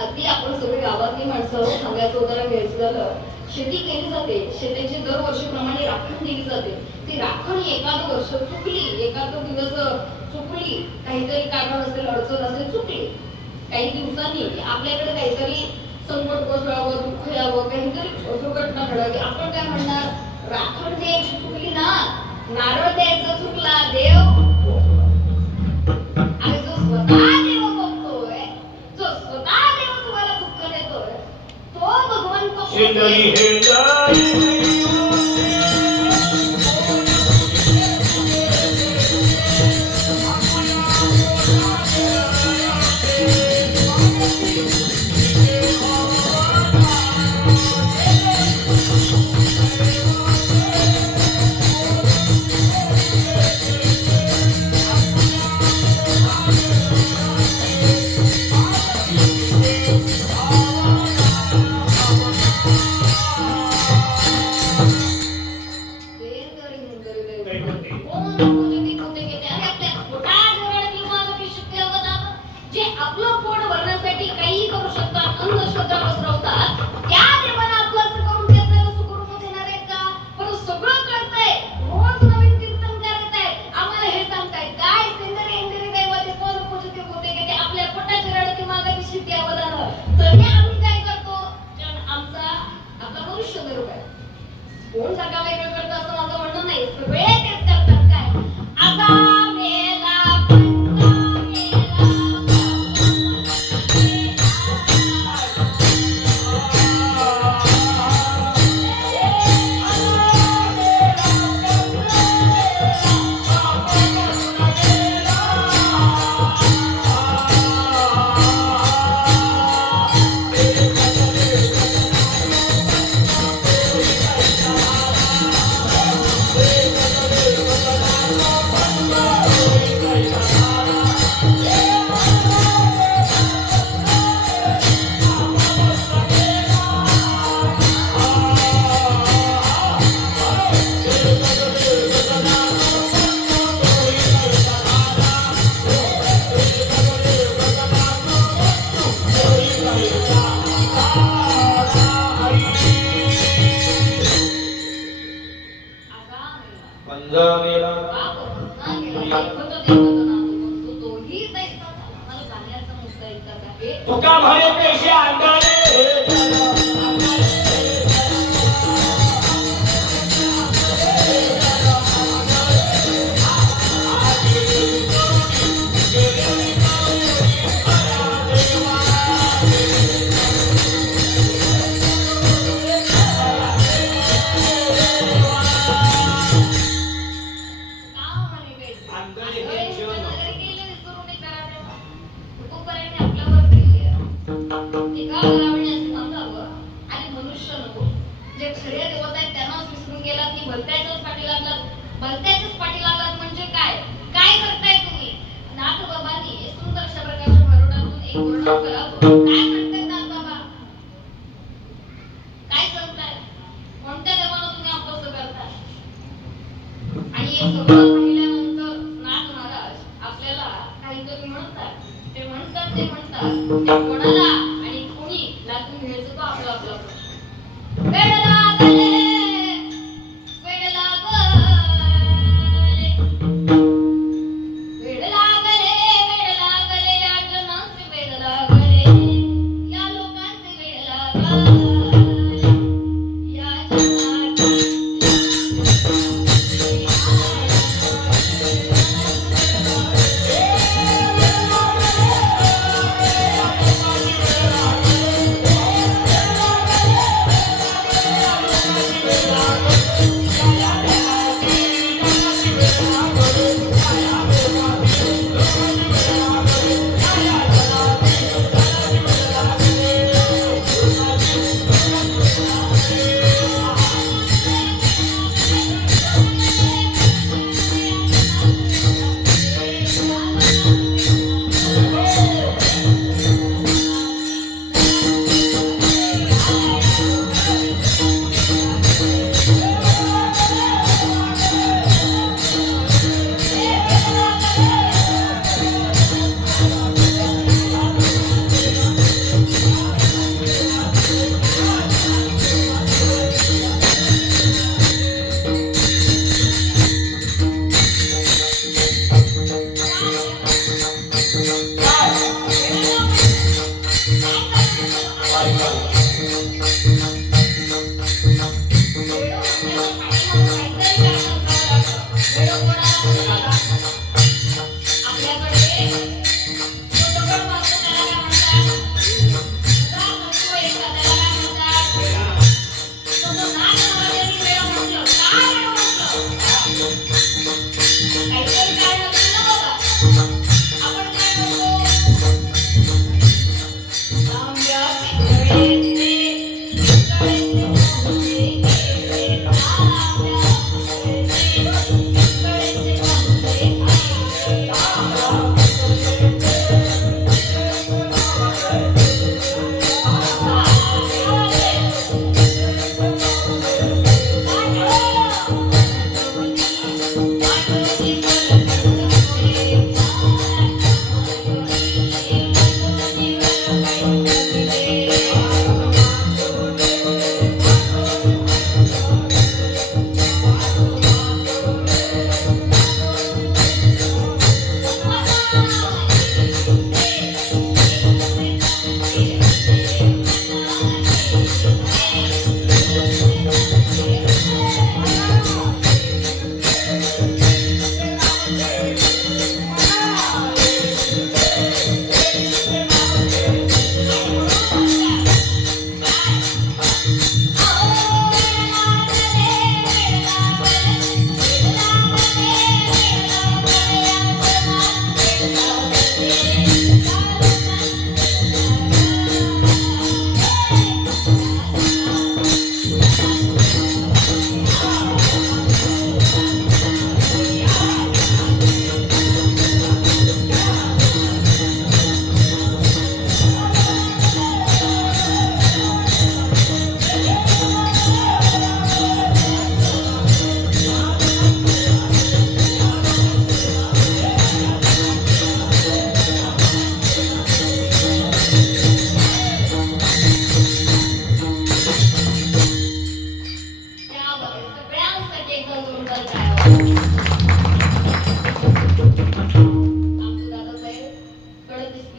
अगदी आपण सगळी गावातली माणसं सांगायचं उदाहरण घ्यायचं झालं, शेती केली जाते, शेतीची दरवर्षीप्रमाणे राखण केली जाते. ती राखण एखादं वर्ष चुकली, एखादं दिवस चुकली, काहीतरी कारण असेल, अडचण असेल, चुकली, काही दिवसांनी आपल्याकडे काहीतरी संकट कोसळावं, दुःख यावं, काहीतरी दुर्घटना घडावी, आपण काय म्हणणार? राखण द्यायची चुकली ना, नारळ द्यायचा चुकला, देव. आणि जो स्वतः देव बघतोय, जो स्वतः देव तुम्हाला दुःख देतोय, तो भगवंत शेंदरी हेंदाई जे आपलं पोट भरण्यासाठी काही करू शकतात, अंधश्रद्धा पसरवतात, त्या देवाला आपलं असं करून ते आपल्याला सुखरूप देणार आहेत का? पण सगळं कळतंय, रोज नवीन कीर्तनकार येत आहेत, आम्हाला हे सांगतायत काय सेंदरी इंद्री दैवते कोण पूजते होते की ते आपल्या पोटाची रडती मागाची शिट्टी अवधान. तरी आम्ही काय करतो? कारण आपला मनुष्य निरोग आहे. कोण जागा वेगळं करतं असं माझं म्हणणं नाही, सगळे तेच करतात. काय आता मेला तुका भरे पेशे अंगारे भलत्याच्याच पाठी लागलात म्हणजे काय? काय करताय तुम्ही? नाथ बाबांनी सुंदर अशा प्रकारच्या भरोडातून एक वर्णन करा. काय म्हणताय नाथ बाबा? काय सांगताय? कोणत्या देवाला तुम्ही आपलं करताय? आणि हे सगळं पाहिल्यानंतर नाथ महाराज आपल्याला काहीतरी म्हणतात. ते म्हणतात ते कोणाला आणि कोणी लागून घ्यायचं तो आपला आपला प्रश्न. वेळ लागले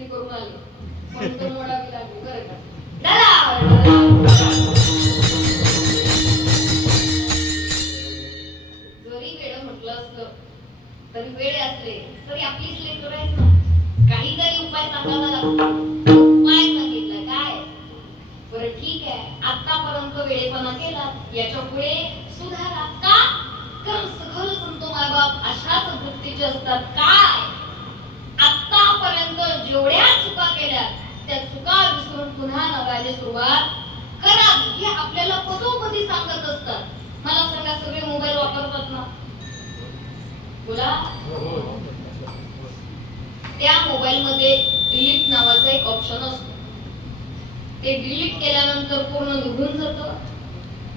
मस्ती करून आली पण तो मोडावी लागली बरं का. जरी वेळ म्हटलं असलं तरी वेळ असले तरी आपलीच लेकरं आहेत ना. काहीतरी उपाय सांगावा लागतो. उपाय सांगितलं काय बरं ठीक आहे. आतापर्यंत वेळेपणा केला याच्या पुढे सुधारा का. कारण सगळं संत मायबाप अशाच वृत्तीचे असतात. काय आतापर्यंत जेवढ्या चुका केल्या त्या चुका विसरून पुन्हा नव्याने सुरुवात करावी हे आपल्याला पदोपदी सांगत असतात. मला सांगा सगळे मोबाईल वापरतात ना. बोला. त्या मोबाईल मध्ये डिलीट नावाचा एक ऑप्शन असतो. ते डिलीट केल्यानंतर पूर्ण निघून जातं.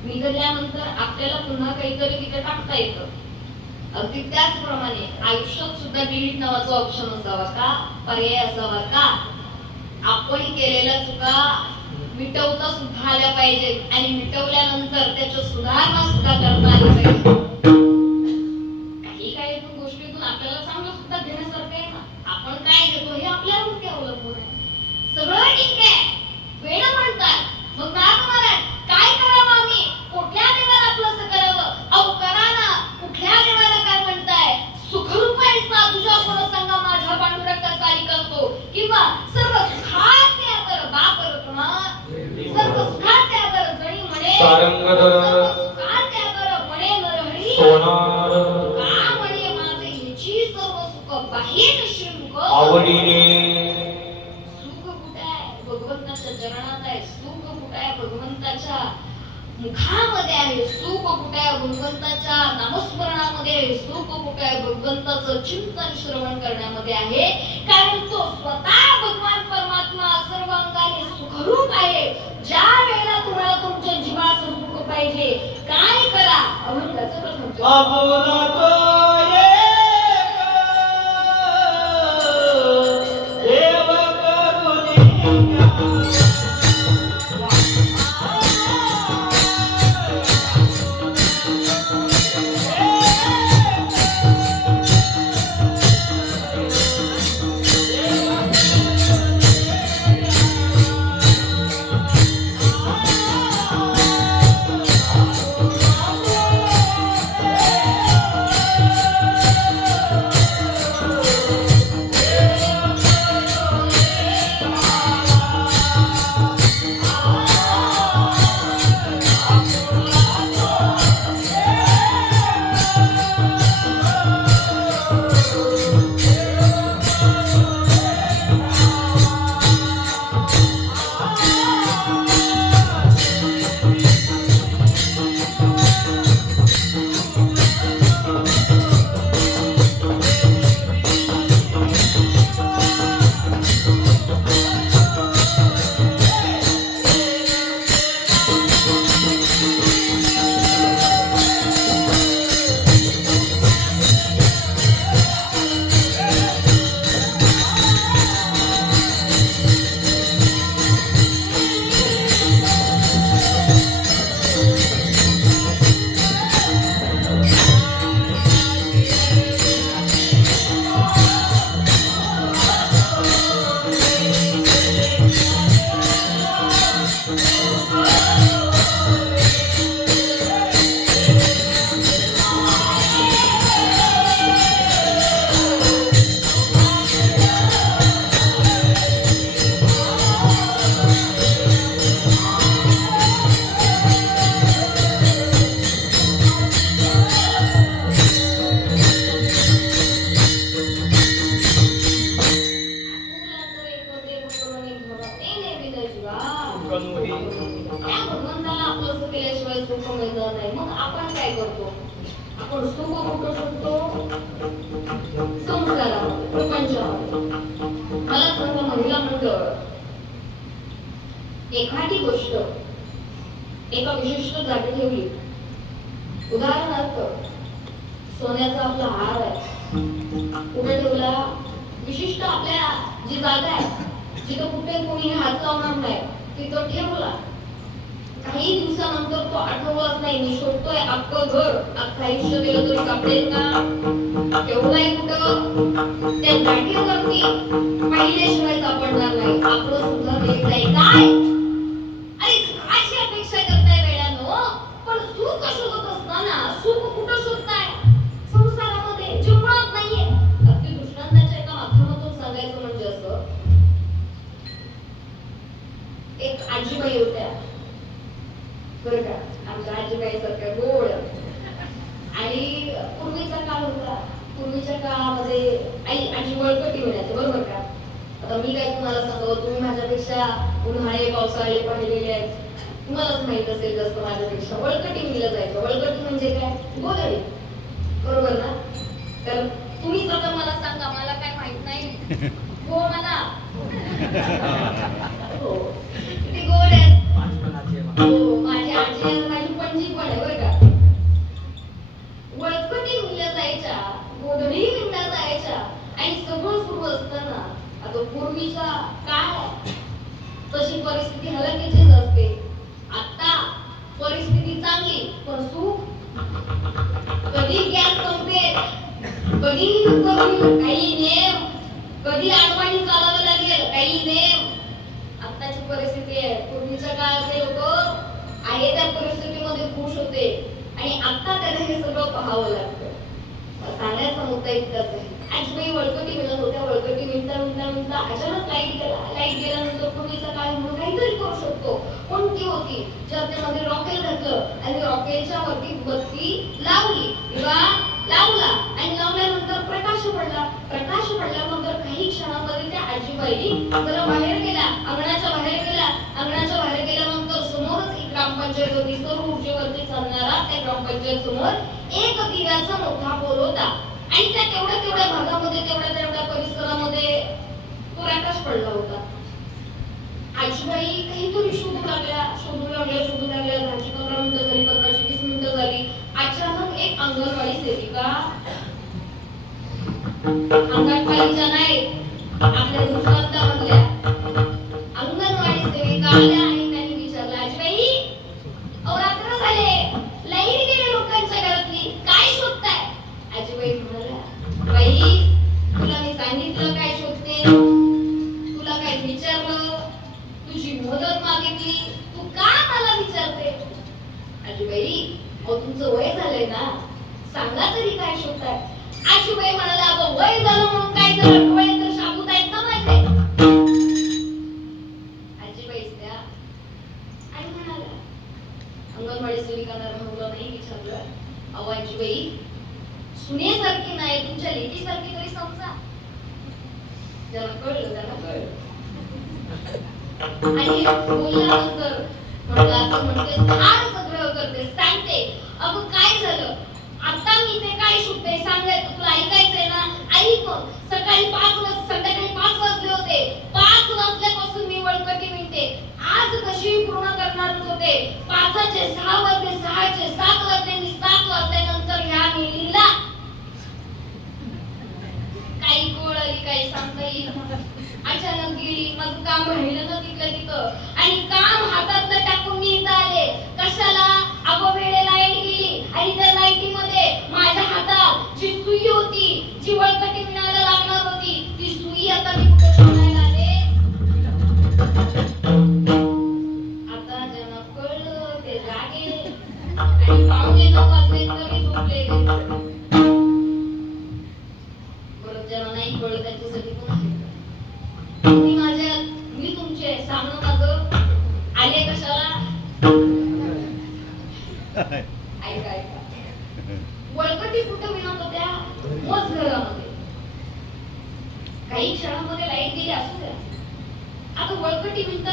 निघाल्यानंतर आपल्याला पुन्हा काहीतरी तिथे टाकता येतं. अगदी त्याचप्रमाणे आयुष्यात सुद्धा डिलीट नावाचा ऑप्शन असावा का, पर्याय असावा का. आपण केलेल्या चुका मिटवता सुद्धा आल्या पाहिजेत आणि मिटवल्यानंतर त्याच्या सुधारणा सुद्धा करता आली पाहिजे. काही काही गोष्टीतून आपल्याला चांगलं सुद्धा घेण्यासारखं आहे ना. आपण काय घेतो हे आपल्यावरती अवलंबून आहे. सगळं ठीक आहे. वेळ म्हणतात मग नाथ महाराज काय करावं आम्ही, कुठल्या देवाला आपलं करावं. अहो करा ना. कुठल्या देवाला काय म्हणताय. सुखरूप आहेसा तुझ्या कोण सांगा माझ्या पांडुरंगा सारी करतो किंवा सर्व सुखाचे आदर बाप रत्ना सर्व सुखाचे आदर जणी म्हणे सारंगधर सुखाचे आदर म्हणे नरहरी सोनार का म्हणे माझे हिची सर्व सुख बाहेर शिंक आवडीने. सुख कुठे आहे भगवंताच्या चरणात आहे. सुख कुठे आहे भगवंताच्या मुखामध्ये आहे. सुख कुठे आहे भगवंताच्या नामस्मरणामध्ये आहे. सुख कुठे आहे भगवंताचं चिंतन श्रवण करण्यामध्ये आहे. कारण तो स्वतः भगवान परमात्मा सर्व अंगाने सुखरूप आहे. ज्या वेळेला तुम्हाला तुमच्या जीवाचं सुख पाहिजे काय करा. अभंगाचा प्रश्न एखादी गोष्ट एका विशिष्ट जागी ठेवली. उदाहरणार्थ सोन्याचा आपला हार आहे कुठे ठेवला. विशिष्ट आपल्या जी जागा आहे जिथं कुठे कोणी हात लावणार नाही तिथं ठेवला. काही दिवसानंतर तो आठवलाच नाही. मी शोधतोय अख्खं घर, अख्खं आयुष्य गेलं तरी सापडेल का? तेवढाही कुठं त्या जागेवरती पाहिल्याशिवाय सापडणार नाही. आपलं सुद्धा तेच आहे. काय अरे सुखाची अपेक्षा करताय वेळानो, पण सुख शोधत असताना सुख कुठं शोधताय? संसारामध्ये जे मुळात नाहीये. अगदी दृष्टांताच्या एका माध्यमातून सांगायचं म्हणजे असं, एक आजीबाई होत्या बरं का, आमच्या आजीबाई सारख्या गोड. आणि पूर्वीचा काळ होता. पूर्वीच्या काळामध्ये आजी वळकटी म्हणायचे बरोबर का. आता मी काय तुम्हाला सांगावं, तुम्ही माझ्यापेक्षा उन्हाळे पावसाळे पाहिलेले आहेत, तुम्हालाच माहित असेल जास्त माझ्यापेक्षा. वळकटी मिळलं जायचं. वळकटी म्हणजे काय? गोधडी, बरोबर ना. तर तुम्हीच आता मला सांगा, मला काय माहित नाही. हो म्हणा. हो किती गोड आहेत. हो माझी आजी आणि माझी पणजी पण आहे बरं का. वळकटी मिळल्या जायच्या, गोधडी मिळल्या जायच्या आणि सगळं सुरू असताना आता पूर्वीच्या काय तशी परिस्थिती हलकीचीच असते. आता परिस्थिती चांगली पण सुख कधी गॅस संपेल, कधी काही नेम, कधी आडवाणी चालावं लागेल, काही नेम. आताची परिस्थिती आहे. पूर्वीच्या काळातले लोक आहे त्या परिस्थितीमध्ये खुश होते आणि आता त्यांना हे सगळं पाहावं लागतं. सांगायचा मुद्दा इतकाच आहे. आजीबाई वळकटी मिळत होत्या. वळकटी मिळता अचानक लाईट गेल्यानंतर पूर्वीचा काळ म्हणून काहीतरी करू शकतो. कोणती होती? ज्या त्यामध्ये रॉकेल घातलं आणि रॉकेलच्या वरती बत्ती लावली किंवा लावला आणि लावल्यानंतर प्रकाश पडला. प्रकाश पडल्यानंतर काही क्षणामध्ये त्या आजीबाई जरा बाहेर गेल्या, अंगणाच्या बाहेर गेल्या. अंगणाच्या बाहेर गेल्यानंतर समोरच एक ग्रामपंचायत होती. सौर ऊर्जेवरती चालणारा त्या ग्रामपंचायत समोर एक दिव्याचा मोठा पोल होता आणि त्या तेवढ्या भागामध्ये तेवढ्या परिसरामध्ये तो प्रकाश पडला होता. आजीबाई काहीतरी शोधू लागल्या. दहाची 15 मिनिटं झाली, 15ची 20 मिनिटं झाली. अचानक एक अंगणवाडी सेविका, अंगणवाडीच्या नाही आपल्या दृष्टांतामधल्या अंगणवाडी सेविका आल्या आणि त्यांनी विचारलं, आजीबाई अहो रात्र झाले, लाईट गेली लोकांच्या घरातली, काय शोधताय? आजीबाई म्हणाल्या, बाई तुला मी सांगितलं काय शोधते, तुला काय विचारलं, तुझी मदत मागितली, तू का मला विचारते? आजीबाई अहो तुमचं वय झालंय ना, सांगा तरी काय शोधताय? आजीबाई म्हणाल्या, अगं वय झालं म्हणून काय झालं, डोळे तर शाबूत आहेत ना माझे. आजीबाईच त्या आणि म्हणाल्या, अंगणवाडी सेविकांना राहूला नाही विचारलं, अहो आजीबाई सुनेसारखी नाही, तुमच्या लेकीसारखी तरी समजा. ज्याला कळलं त्याला कळलं. आणि बोलल्यानंतर म्हटलं, असं म्हणतेस फार सग्रह करते, सांगते, अगं काय झालं, आता मी ते काय शोधते सांगायचं, तुला ऐकायचंय ना, ऐक. संध्याकाळी 5 वाजले होते, 5 वाजल्यापासून मी वळकटी मिळते. आज कशी पूर्ण करणारच होते. 5चे 6 वाजले, 6चे 7 वाजले आणि 7 वाजल्यानंतर ह्या मिलीला काही गोळ आली, काही सांगता येईल. अचानक गेली, माझं काम राहिलं ना तिथल्या तिथं आणि काम हातातलं टाकून मी इथं आले. कशाला? अगो वेळे लाईट गेली आणि त्या लाईटीमध्ये माझ्या हातात जी सुई होती, जी वळकटी मिळायला लागणार होती, ती सुई आता मी कुठे शोधायला आले. आता ज्यांना कळलं ते जागे आणि 9:15 वाजले तरी झोपले. बरं ज्यांना नाही कळलं त्यांच्यासाठी पण आहे. मी तुमचे सांगणं माझं आले कशाला? ऐका वळकटी कुठं मिळत होत्या? मोज घरामध्ये. काही क्षणामध्ये लाईट गेली असू द्या. आता वळकटी मिळता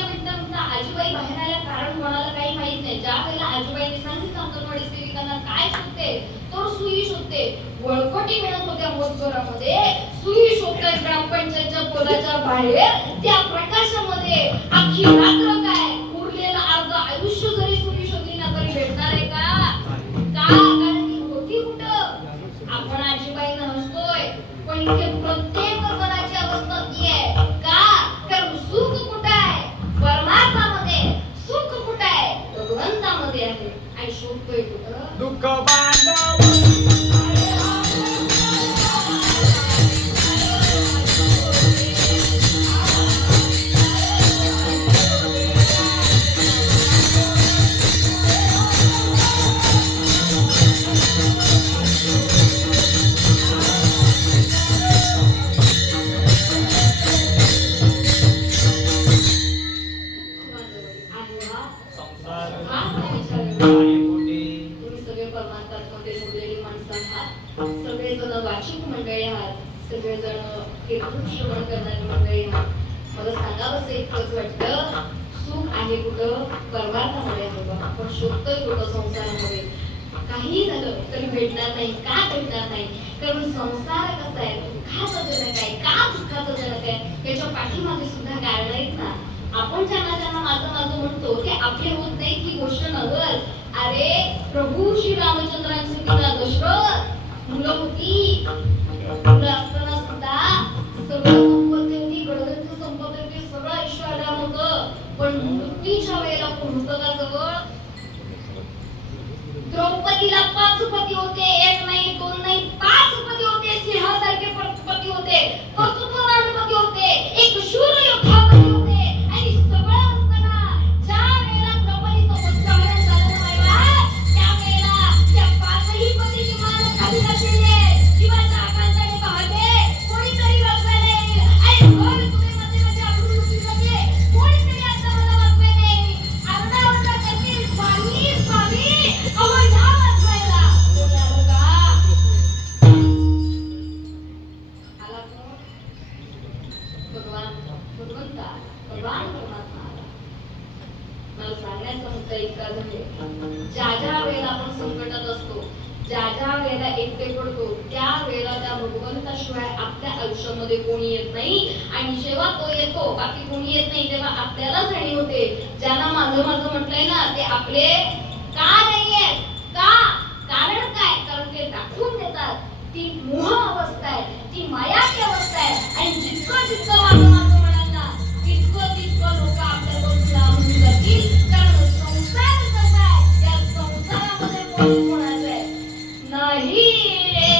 आजीबाई बाहेर आल्या. कारण कोणाला काही माहित नाही. ज्या वेळेला आजीबाईने सांगितलं अंगणवाडी सेविकांना काय शोधते, तर सुई शोधते. वळकटी मिळत होत्या मोज घरामध्ये, सुई शोधतात ग्रामपंचायतच्या पोलाच्या बाहेर. त्या प्रकाशामध्ये अख्खी रात्र काय उरलेलं अर्ध आयुष्य जरी सुई शोधली ना तरी भेटणार आहे का? कारण ती होती कुठं? आपण आजीबाईंना हसतोय पण इथे प्रत्येक जणाची अवस्था ती आहे. का? कारण सुख कुठं आहे? परमात्म्यामध्ये. सुख कुठं आहे? भगवंत जण कीर्तन श्रवण करणारी मंडळी मला सांगावंसं इतकंच वाटतं, सुख आहे कुठं परमार्थामध्ये आहे बाबा. आपण शोधतोय कुठं संसारामध्ये. काही झालं तरी भेटणार नाही. का भेटणार नाही? कारण संसार कसा आहे, दुःखाचं जनक आहे. का दुःखाचं जनक आहे याच्या पाठीमागे सुद्धा कारण आहेत ना. आपण ज्यांना ज्यांना माझं माझं म्हणतो ते आपले होत नाही ही गोष्ट नव्हल. अरे प्रभू श्री रामचंद्रांचे पिता दशरथ मुलं होती. मुलं असताना सुद्धा सर्व संपत्ती होती, गडगंज संपत्ती होती, सगळं ऐश्वर्य होतं. पण मृत्यूच्या वेळेला कोण होतं का जवळ? द्रौपदीला 5 पती होते. 1 नाही 2 नाही 5 पती होते. सिंहासारखे पती होते, कर्तृत्ववान पती होते, एक शूर योद्धापती होते. आणि सगळं असताना ज्या वेळेला द्रौपदीचं वस्त्रहरण झालं ना, त्या वेळेला त्या 5ही पतीची मान खाली घातलेली आहे. जीवाच्या आकांताने पाहते कोणीतरी वाचवायला येईल. अरे भर तुझे मध्ये आबरू लुटली जाते. कोणीतरी आता मला वाचवायला येईल. आरडाओरडा करतील, स्वामी स्वामी अहो या वाचवायला. बोलावं का? आला तो भगवंता भगवान परमात्मा आला. मला सांगण्याचा मुद्दा इतका झाले, ज्या वेळेला आपण संकटात असतो, ज्या वेळेला एकटे पडतो, त्या वेळेला त्या भगवंताशिवाय आपल्या आयुष्यामध्ये कोणी येत नाही. आणि जेव्हा तो येतो बाकी कोणी येत नाही, तेव्हा आपल्याला जाणीव होते ज्यांना माझं माझं म्हटलंय ना ते आपले का नाहीये. का? कारण काय? कारण ते दाखवून देतात. ती मोह अवस्था आहे, ती मायाची अवस्था आहे. आणि जितकं जितकं माझं माझं म्हणाल ना तितकं लोक आपल्याकडून लांबून जातील. कारण संसार कसा आहे, त्या संसारामध्ये कोणी कोणाचं आहे नाही रे.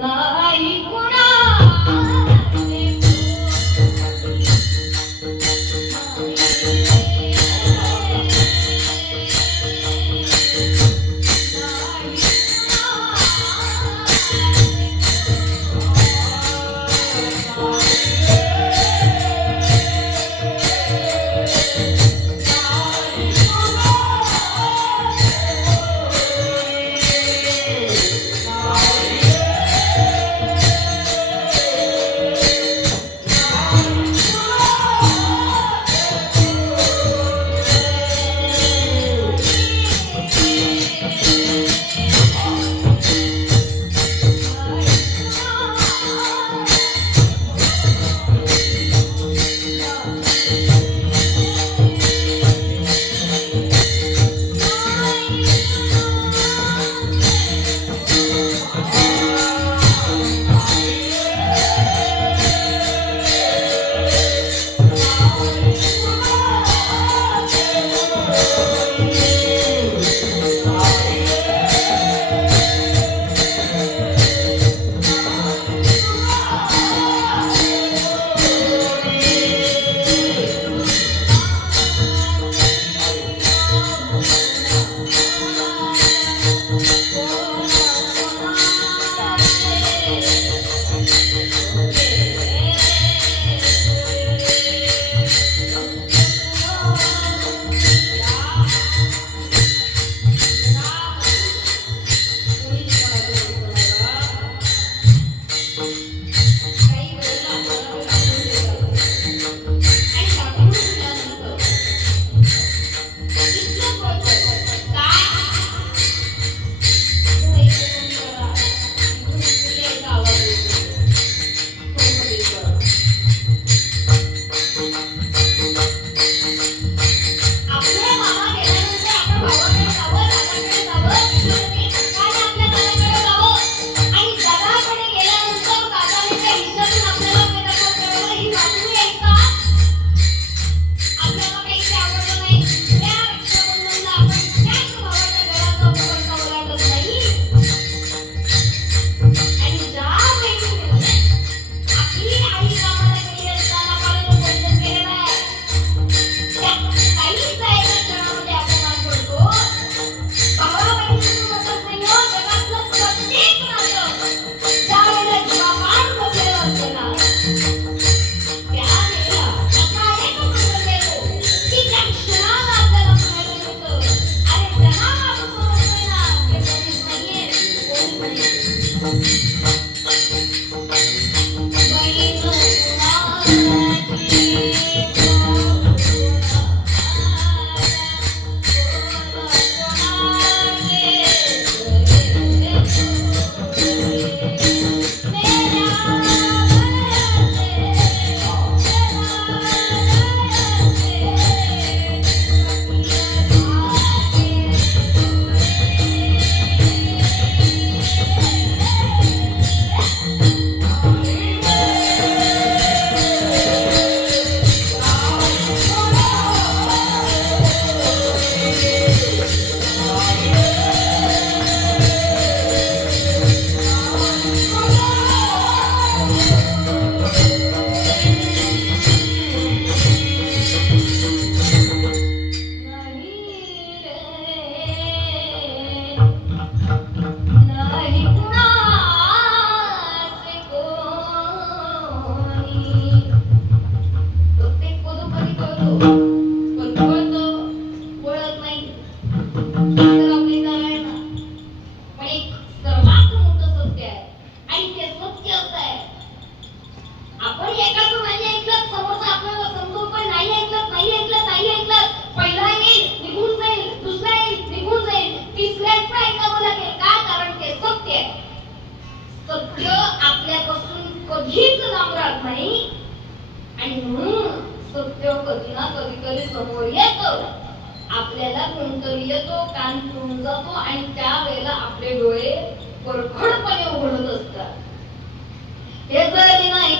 नाही कुणाचे कधी ना कधीतरी समोर येतो. आपल्याला कोणतरी येतो, कान पिळून जातो आणि त्यावेळेला आपले डोळे परखडपणे उघडत असतात. हे जरी नाही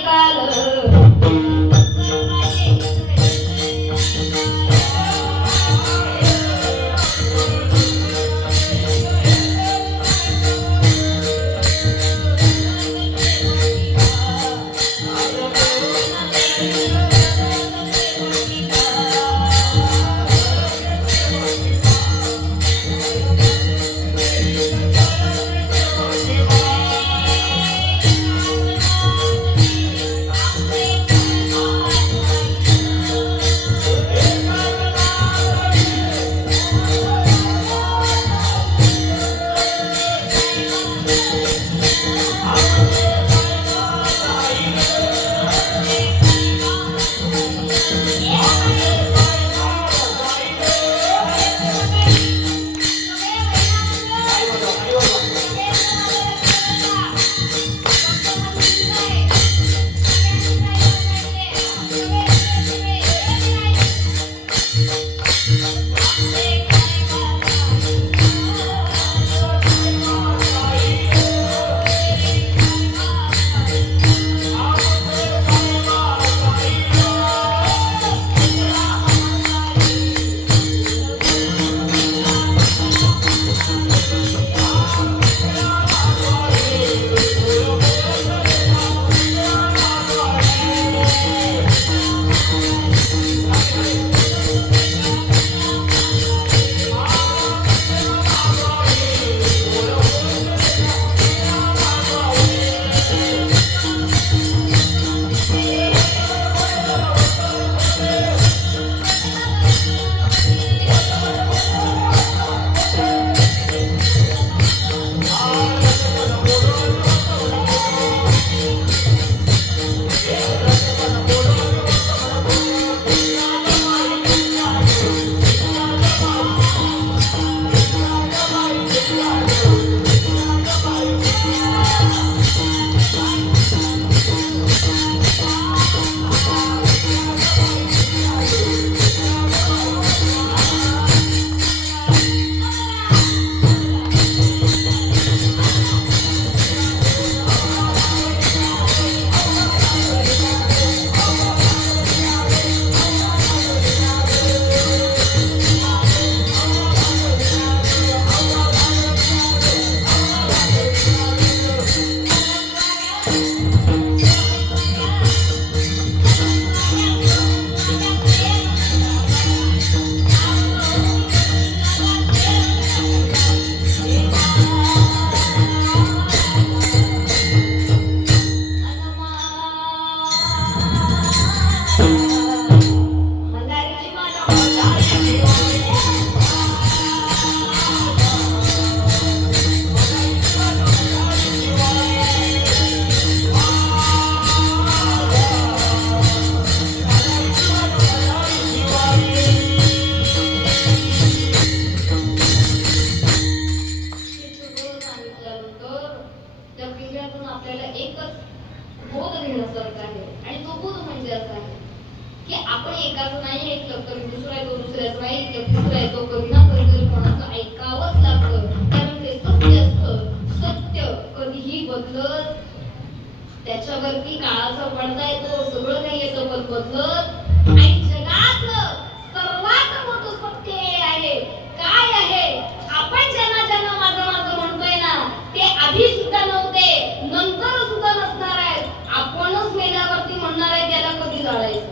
त्याच्यावरती काळाचा पडदा येतो, सगळं काही येतं, पण बदलत आणि जगातलं सर्वात मोठं सत्य हे आहे, काय आहे, आपण ज्यांना ज्यांना माझं माझं म्हणतोय ना, ते आधी सुद्धा नव्हते, नंतर सुद्धा नसणार आहेत. आपणच मेल्यावरती म्हणणार आहे त्याला कधी जाळायचं.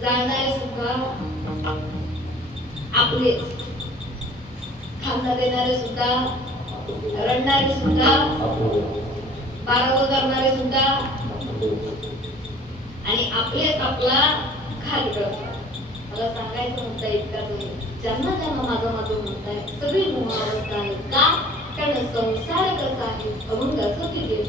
जाळणारे सुद्धा आपलेच, खांदा देणारे सुद्धा, रडणारे सुद्धा, बारावं करणारे सुद्धा, आणि आपलेच आपला खाली करतात. मला सांगायचं म्हणता इतकाच आहे, ज्यांना ज्यांना माझं माझं म्हणताय सगळी मोहावस्था आहे. का? कारण संसार कसा आहे, अभंगाचं किती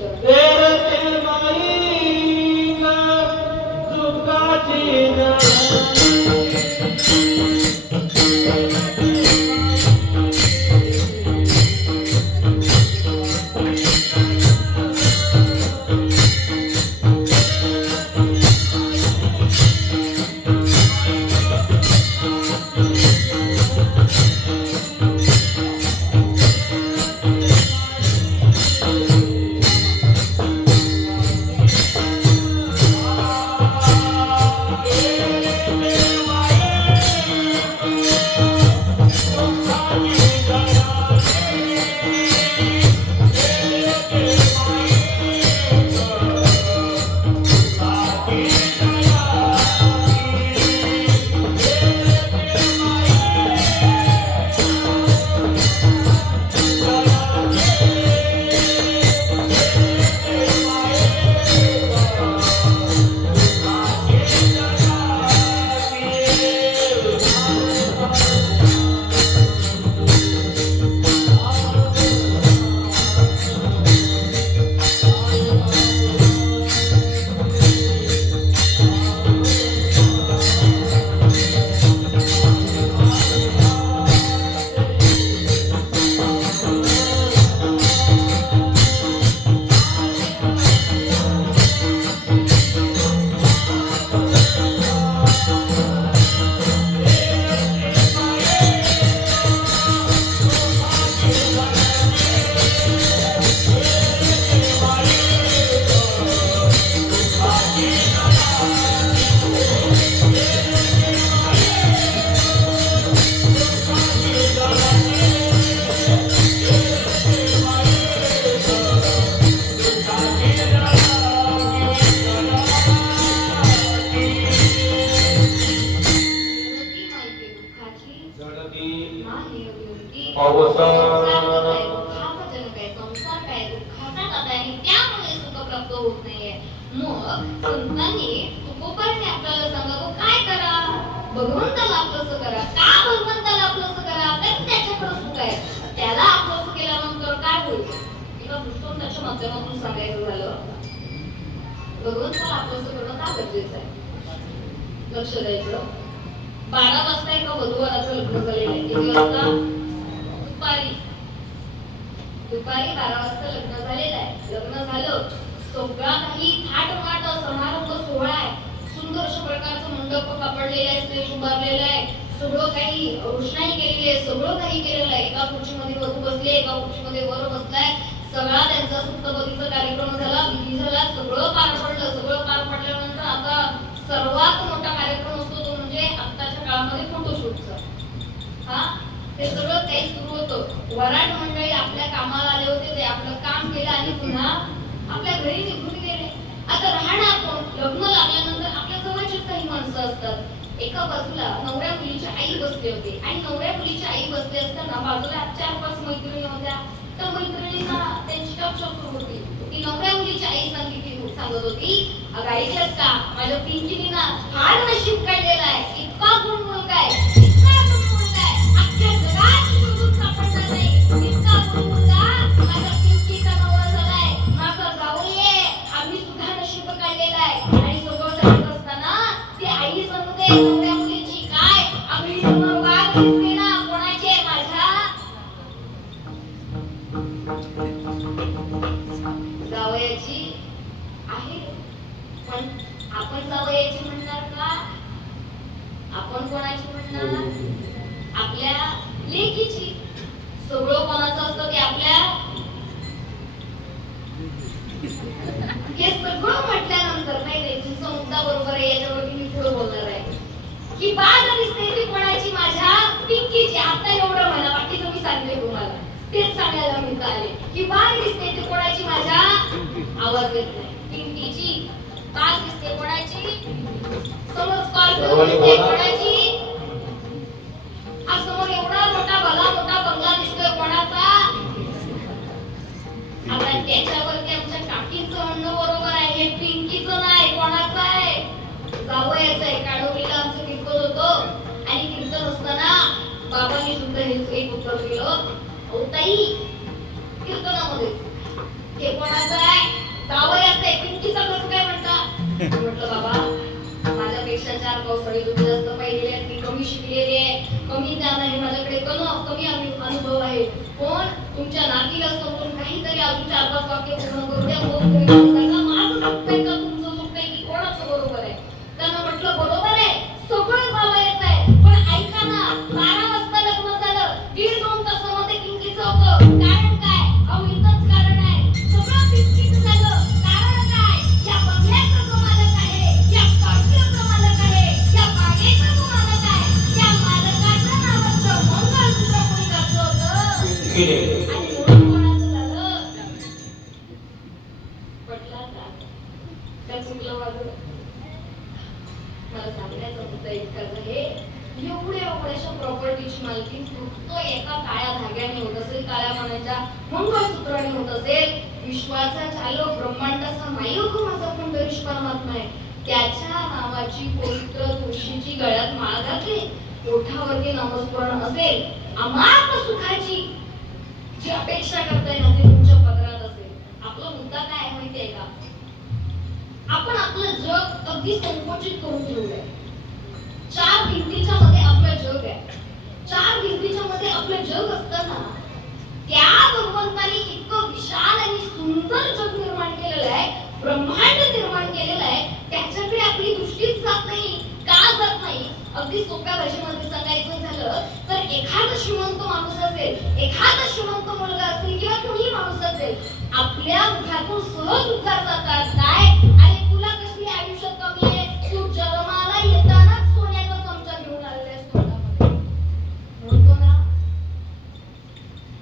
संसार कसा आहे? दुःखाचा जनक आहे. संसार काय? दुःखाचा दाता आहे आणि त्यामुळे सुख प्राप्त होत नाहीये. मग संतांनी तुकोबांनी आपल्याला सांगावं काय करा? भगवंताला आपलंसं करा. का भगवंताला आपलंसं करा? तर त्याच्याकडे सुख आहे. त्याला आपलंसं केल्यानंतर काय होईल? एका दृष्टांताच्या माध्यमातून सांगायचं झालं, भगवंताला आपलंसं करणं का गरजेचं आहे? लक्ष द्यायचं. 12 वाजता एका वधूवराचं लग्न झालेलं आहे. किती वाजता? दुपारी 12 वाजता लग्न झालेलं आहे. लग्न झालं, सगळा काही थाटमाट समारंभ सोहळा आहे. सुंदर अशा प्रकारचं मंडप कापडलेलं आहे, स्टेज उभारलेलं आहे, सगळं काही रोषणाई केलेली आहे, सगळं काही केलेलं आहे. एका खुर्चीमध्ये वधू बसली, एका खुर्चीमध्ये वर बसलाय. सगळा त्यांचा सप्तपदीचा कार्यक्रम झाला, विधी झाला, सगळं पार पडलं. सगळं पार पडल्यानंतर आता सर्वात मोठा कार्यक्रम असतो तो म्हणजे आत्ताच्या काळामध्ये फोटोशूटचा. हा, ते सगळं काही सुरू होतं. वराड मंडळी आपल्या कामाला आले होते, ते आपलं काम केलं आणि पुन्हा आपल्या घरी निघून गेले. आता राहणार कोण? लग्न लागल्यानंतर आपल्या जवळचीच काही माणसं असतात. एका बाजूला नवऱ्या मुलीची आई बसली होती आणि नवऱ्या मुलीची आई बसली असताना बाजूला 4-5 मैत्रिणी होत्या. त्या मैत्रिणींना त्यांची चर्चा सुरू होती. ती नवऱ्या मुलीची आई सांगत होती, अगं ऐकलंस का? माझ्या पिंकीने ना फार नशीब काढलेलं आहे. इतका गुण मुलगा आहे, इतका गुण मुलगा आहे, अख्ख्या जगात शोधून सापडणार नाही. इतका गुण मुलगा माझ्या पिंकीचा नवरा झालाय. माझा जावई आहे, आम्ही सुद्धा नशीब काढलेलं आहे. आणि सगळं सांगत असताना ती आई सांगते नवऱ्या मुलीची, काय आम्ही समोर वाघ दिसते ना, कोणाची आहे? माझ्या जावयाची आहे. पण आपण जावयाची म्हणणार का? आपण कोणाची म्हणणार? आपल्या लेकीची. सगळं कोणाचं असतं ते आपल्या. हे सगळं म्हटल्यानंतर नाही, तुमचा मुद्दा बरोबर आहे, याच्यावरती मी पुढे बोलणार आहे की बाळ दिसते ती कोणाची? माझ्या पिंकीची. आता एवढं म्हणा, बाकीचं मी सांगते तुम्हाला. तेच सांगायला मी आले की बाळ दिसते ती कोणाची? माझ्या. आवाज येत नाही. पिंकीची. बाळ दिसते कोणाची? समोर स्कॉर्पिओ दिसते कोणाची? हा समोर एवढा मोठा भला मोठा बंगला दिसतोय कोणाचा? आता त्याच्यावरती आमच्या काकींचं म्हणणं बरोबर आहे, हे पिंकीचं नाही, कोणाचं आहे? जावयाचं आहे. काढवलीला आमचं कीर्तन होतं आणि कीर्तन असताना बाबांनी सुद्धा एक उत्तर दिलं, ओ ताई, कीर्तनामध्ये हे कोणाचं आहे? जावयाचं आहे. पिंकीचं कसं काय म्हणता? म्हटलं बाबा, माझ्यापेक्षा 4 पावसाळी तुम्ही जास्त पाहिलेले आहेत, मी कमी शिकलेली आहे, कमी ज्ञान आहे माझ्याकडे, कमी अनुभव आहे. पण तुमच्या नातीला समोरून काहीतरी अजून 4-5 वाक्य पूर्ण करू द्या, मग तुम्ही सांगा माझं चुकतंय का तुमचं चुकतंय की कोणाचं बरोबर आहे? त्यांना म्हटलं बरोबर आहे, सगळं जावयाचं आहे. पण ऐका ना, 12 वाजता लग्न झालं, 1.5-2 तासामध्ये पिंकीचं होतं. कारण काय? अहो इथंच कारण आहे. सगळं पिंकीचं झालं. कारण काय? या बंगल्याचा जो मालक आहे, या स्कॉर्पिओचा मालक आहे, या बागेचा जो मालक आहे, या मालकाच्या नावाचं मंगळसूत्र कोणी घातलं होतं? आणि म्हणून कोणाचं झालं? पटला का? का चुकलं माझं? मला सांगण्याचा मुद्दा इतकाच आहे, एवढ्याशा प्रॉपर्टीची मालकी फक्त एका काळ्या धाग्याने होत असेल, काळ्या मानाच्या मंगळसूत्राने होत असेल. विश्वाचा चालक, ब्रह्मांडाचा नायक माझा पुंडरीश परमात्मा आहे. त्याच्या नावाची पवित्र तुळशीची गळ्यात माळ घातली, ओठावरती नामस्मरण असेल, अमाप सुखाची जी अपेक्षा करताय ना, ते तुमच्या पदरात असेल. आपला मुद्दा काय आहे माहिती आहे का? आपण आपलं जग अगदी संकोचित करून ठेवलंय. 4 भिंतीच्या मध्ये आपलं जग आहे. 4 भिंतीच्या मध्ये आपलं जग असताना त्या भगवंताने इतकं विशाल आणि सुंदर जग निर्माण केलेलं आहे, ब्रह्मांड निर्माण केलेलं आहे. त्याच्याकडे आपली दृष्टीच जात नाही. का जात नाही? अगदी सोप्या भाषेमध्ये सांगायचं झालं तर एखादा श्रीमंत माणूस असेल, एखादा श्रीमंत मुलगा असेल किंवा कोणी माणूस असेल, आपल्या मुखातून सहज उद्गार जातात, काय? अरे तुला कसली आयुष्य कमी आहे, तू जन्माला येतानाच सोन्याचा चमचा घेऊन आलेला तोंडामध्ये. म्हणतो ना,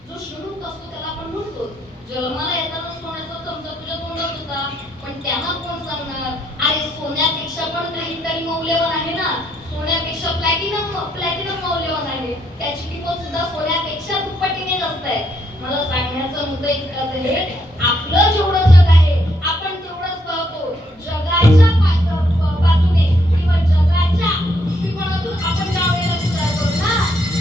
जो श्रीमंत असतो त्याला आपण म्हणतो जन्माला येताना सोन्याचा चमचा तुझ्या तोंडात होता, पण त्यांना कोण सांगणार? अरे सोन्यापेक्षा पण काहीतरी मौल्यवान आहे ना. सोन्यापेक्षा प्लॅटिनम मौल्यवान आहे. त्याची किंमत सुद्धा सोन्यापेक्षा दुप्पटीने जास्त आहे. मला सांगण्याचा मुद्दा इतकाच आहे, आपलं जेवढं जग आहे आपण तेवढंच पाहतो. जगाच्या बाजूने किंवा जगाच्या दृष्टिकोनातून आपण ज्या वेळेला विचार करू ना,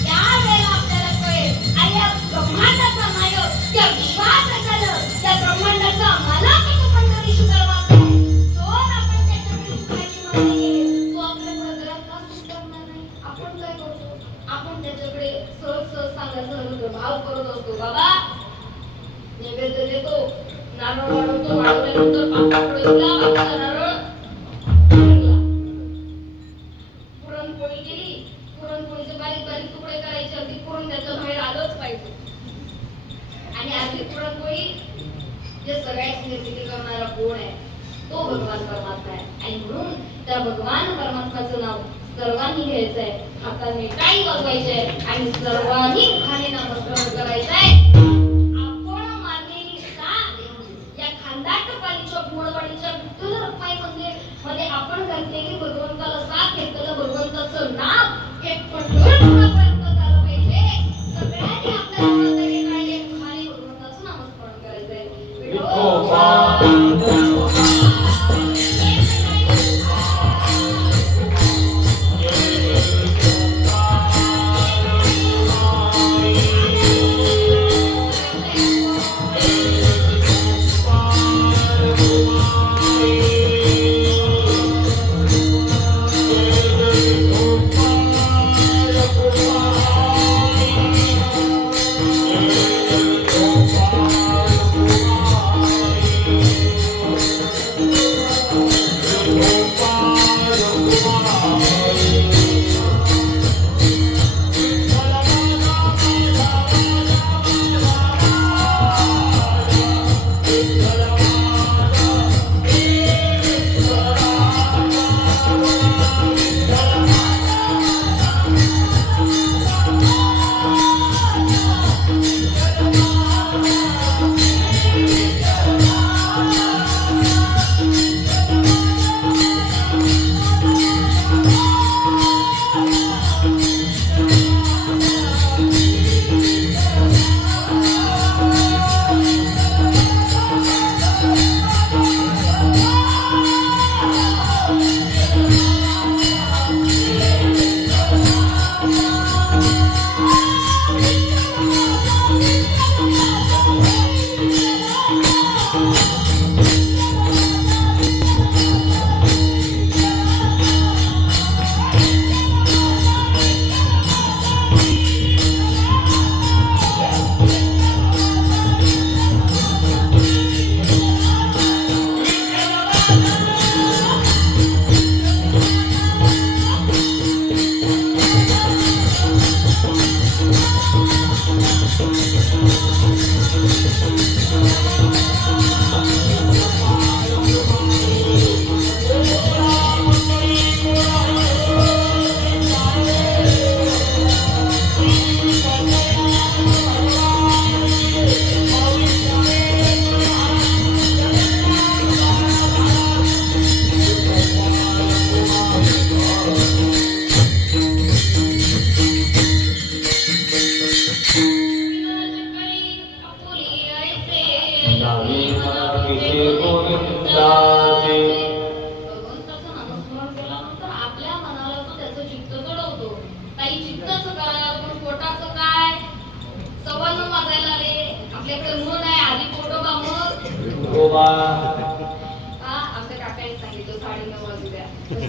त्यावेळेला आपल्याला कळेल अरे या ब्रह्मांडाचा नायक, त्या विश्वाचा चालक, त्या ब्रह्मांडाचा मालक आपण ईश्वर मात्र आहे. जर आपण त्याच्याकडे सुखाची मागणी केली, तो आपल्याकडे घरात का सुख करणार नाही? आपण काय करतो? आपण त्याच्याकडे सहज सांगायचा भाव करत असतो. बाबा नैवेद्य देतो, नारळ वाढवतो, वाढवल्यानंतर पापाकडे दिला, बाकीचा नारळ धरला. पुरणपोळी केली, पुरणपोळीचे बारीक बारीक तुकडे करायचे, अगदी पुरण त्याच्या बाहेर आलंच पाहिजे. आणि अर्धी पुरणपोळी जे सगळ्याची निर्मिती करणारा कोण आहे? तो भगवान परमात्मा आहे. आणि म्हणून त्या भगवान परमात्माचं नाव सर्वांनी घ्यायचंय, हाताने टाळी वाजवायचे आणि सर्वांनी मुखाने नामस्मरण करायचंय. आपण मानलेली साथ या खांदाटपालीच्या गुणवाडीच्या विठ्ठल रखमाई मध्ये आपण घातलेली भगवंताला साथ घेतलेलं भगवंताचं नाव हे पंढरपुरापर्यंत झालं पाहिजे. सगळ्यांनी आपल्या हाताने टाळी मुखाने भगवंताचं नामस्मरण करायचंय.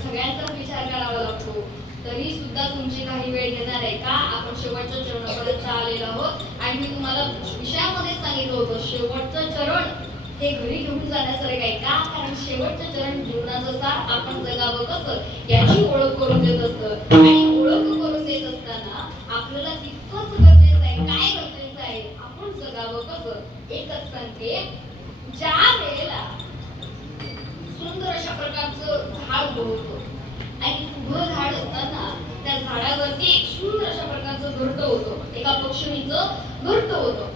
सगळ्यांचाच विचार करावा लागतो. तरी सुद्धा तुमची काही वेळ घेणार आहे का? आपण शेवटच्या चरणापर्यंत आलेलो आहोत आणि मी तुम्हाला विषयामध्ये सांगितलं होतं शेवटचं चरण हे घरी घेऊन जाण्यासारखं आहे का? कारण शेवटचं चरण जीवनाचं सार आपण जगावं कसं याची ओळख करून देत असतं. आणि ओळख करून देत असताना आपल्याला तितकंच गरजेचं आहे. काय गरजेचं आहे? आपण जगावं कसं? एकच सांगते, ज्या वेळेला सुंदर अशा प्रकारचं झाड उभं होतं आणि उभं झाड असताना त्या झाडावरती एक सुंदर अशा प्रकारचं घरटं होतं, एका पक्षीचं घरटं होतं.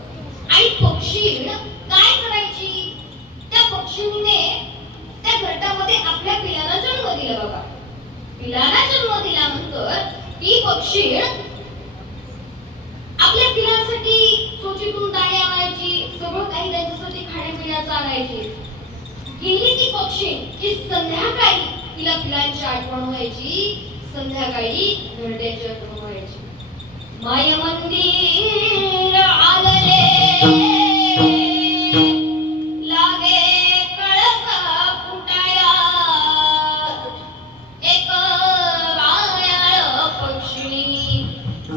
आणि पक्षी काय करायची? त्या पक्षीने त्या घरट्यामध्ये आपल्या पिलाला जन्म दिला बाबा. पिलाला जन्म दिल्यानंतर ती पक्षी आपल्या पिलासाठी चोचीतून दाणे आणायची, सगळं काही त्यांच्यासाठी खाण्यापिण्याचं आणायची. गेली ती पक्षी की संध्याकाळी तिला पिलांची आठवण व्हायची, संध्याकाळी घरट्याची आठवण व्हायची. माय मंदिर आलले लागे कळसा फुटाया, एक गायाळ पक्षी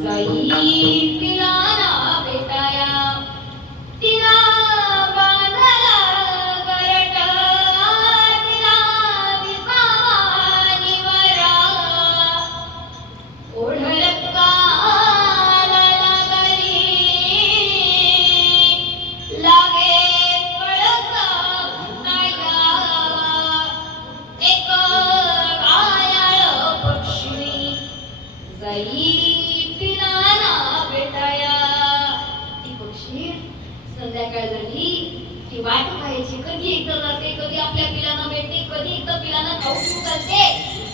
जाई पिलाना भेटाया. तिला बांधला घरट, तिला विसावा निवारा, ओढलका संध्याकाळ झाली की वाट पाहायची, कधी एकदा जाते, कधी आपल्या पिलांना भेटते, कधी एकदा पिलांना खाऊ सुरू करते.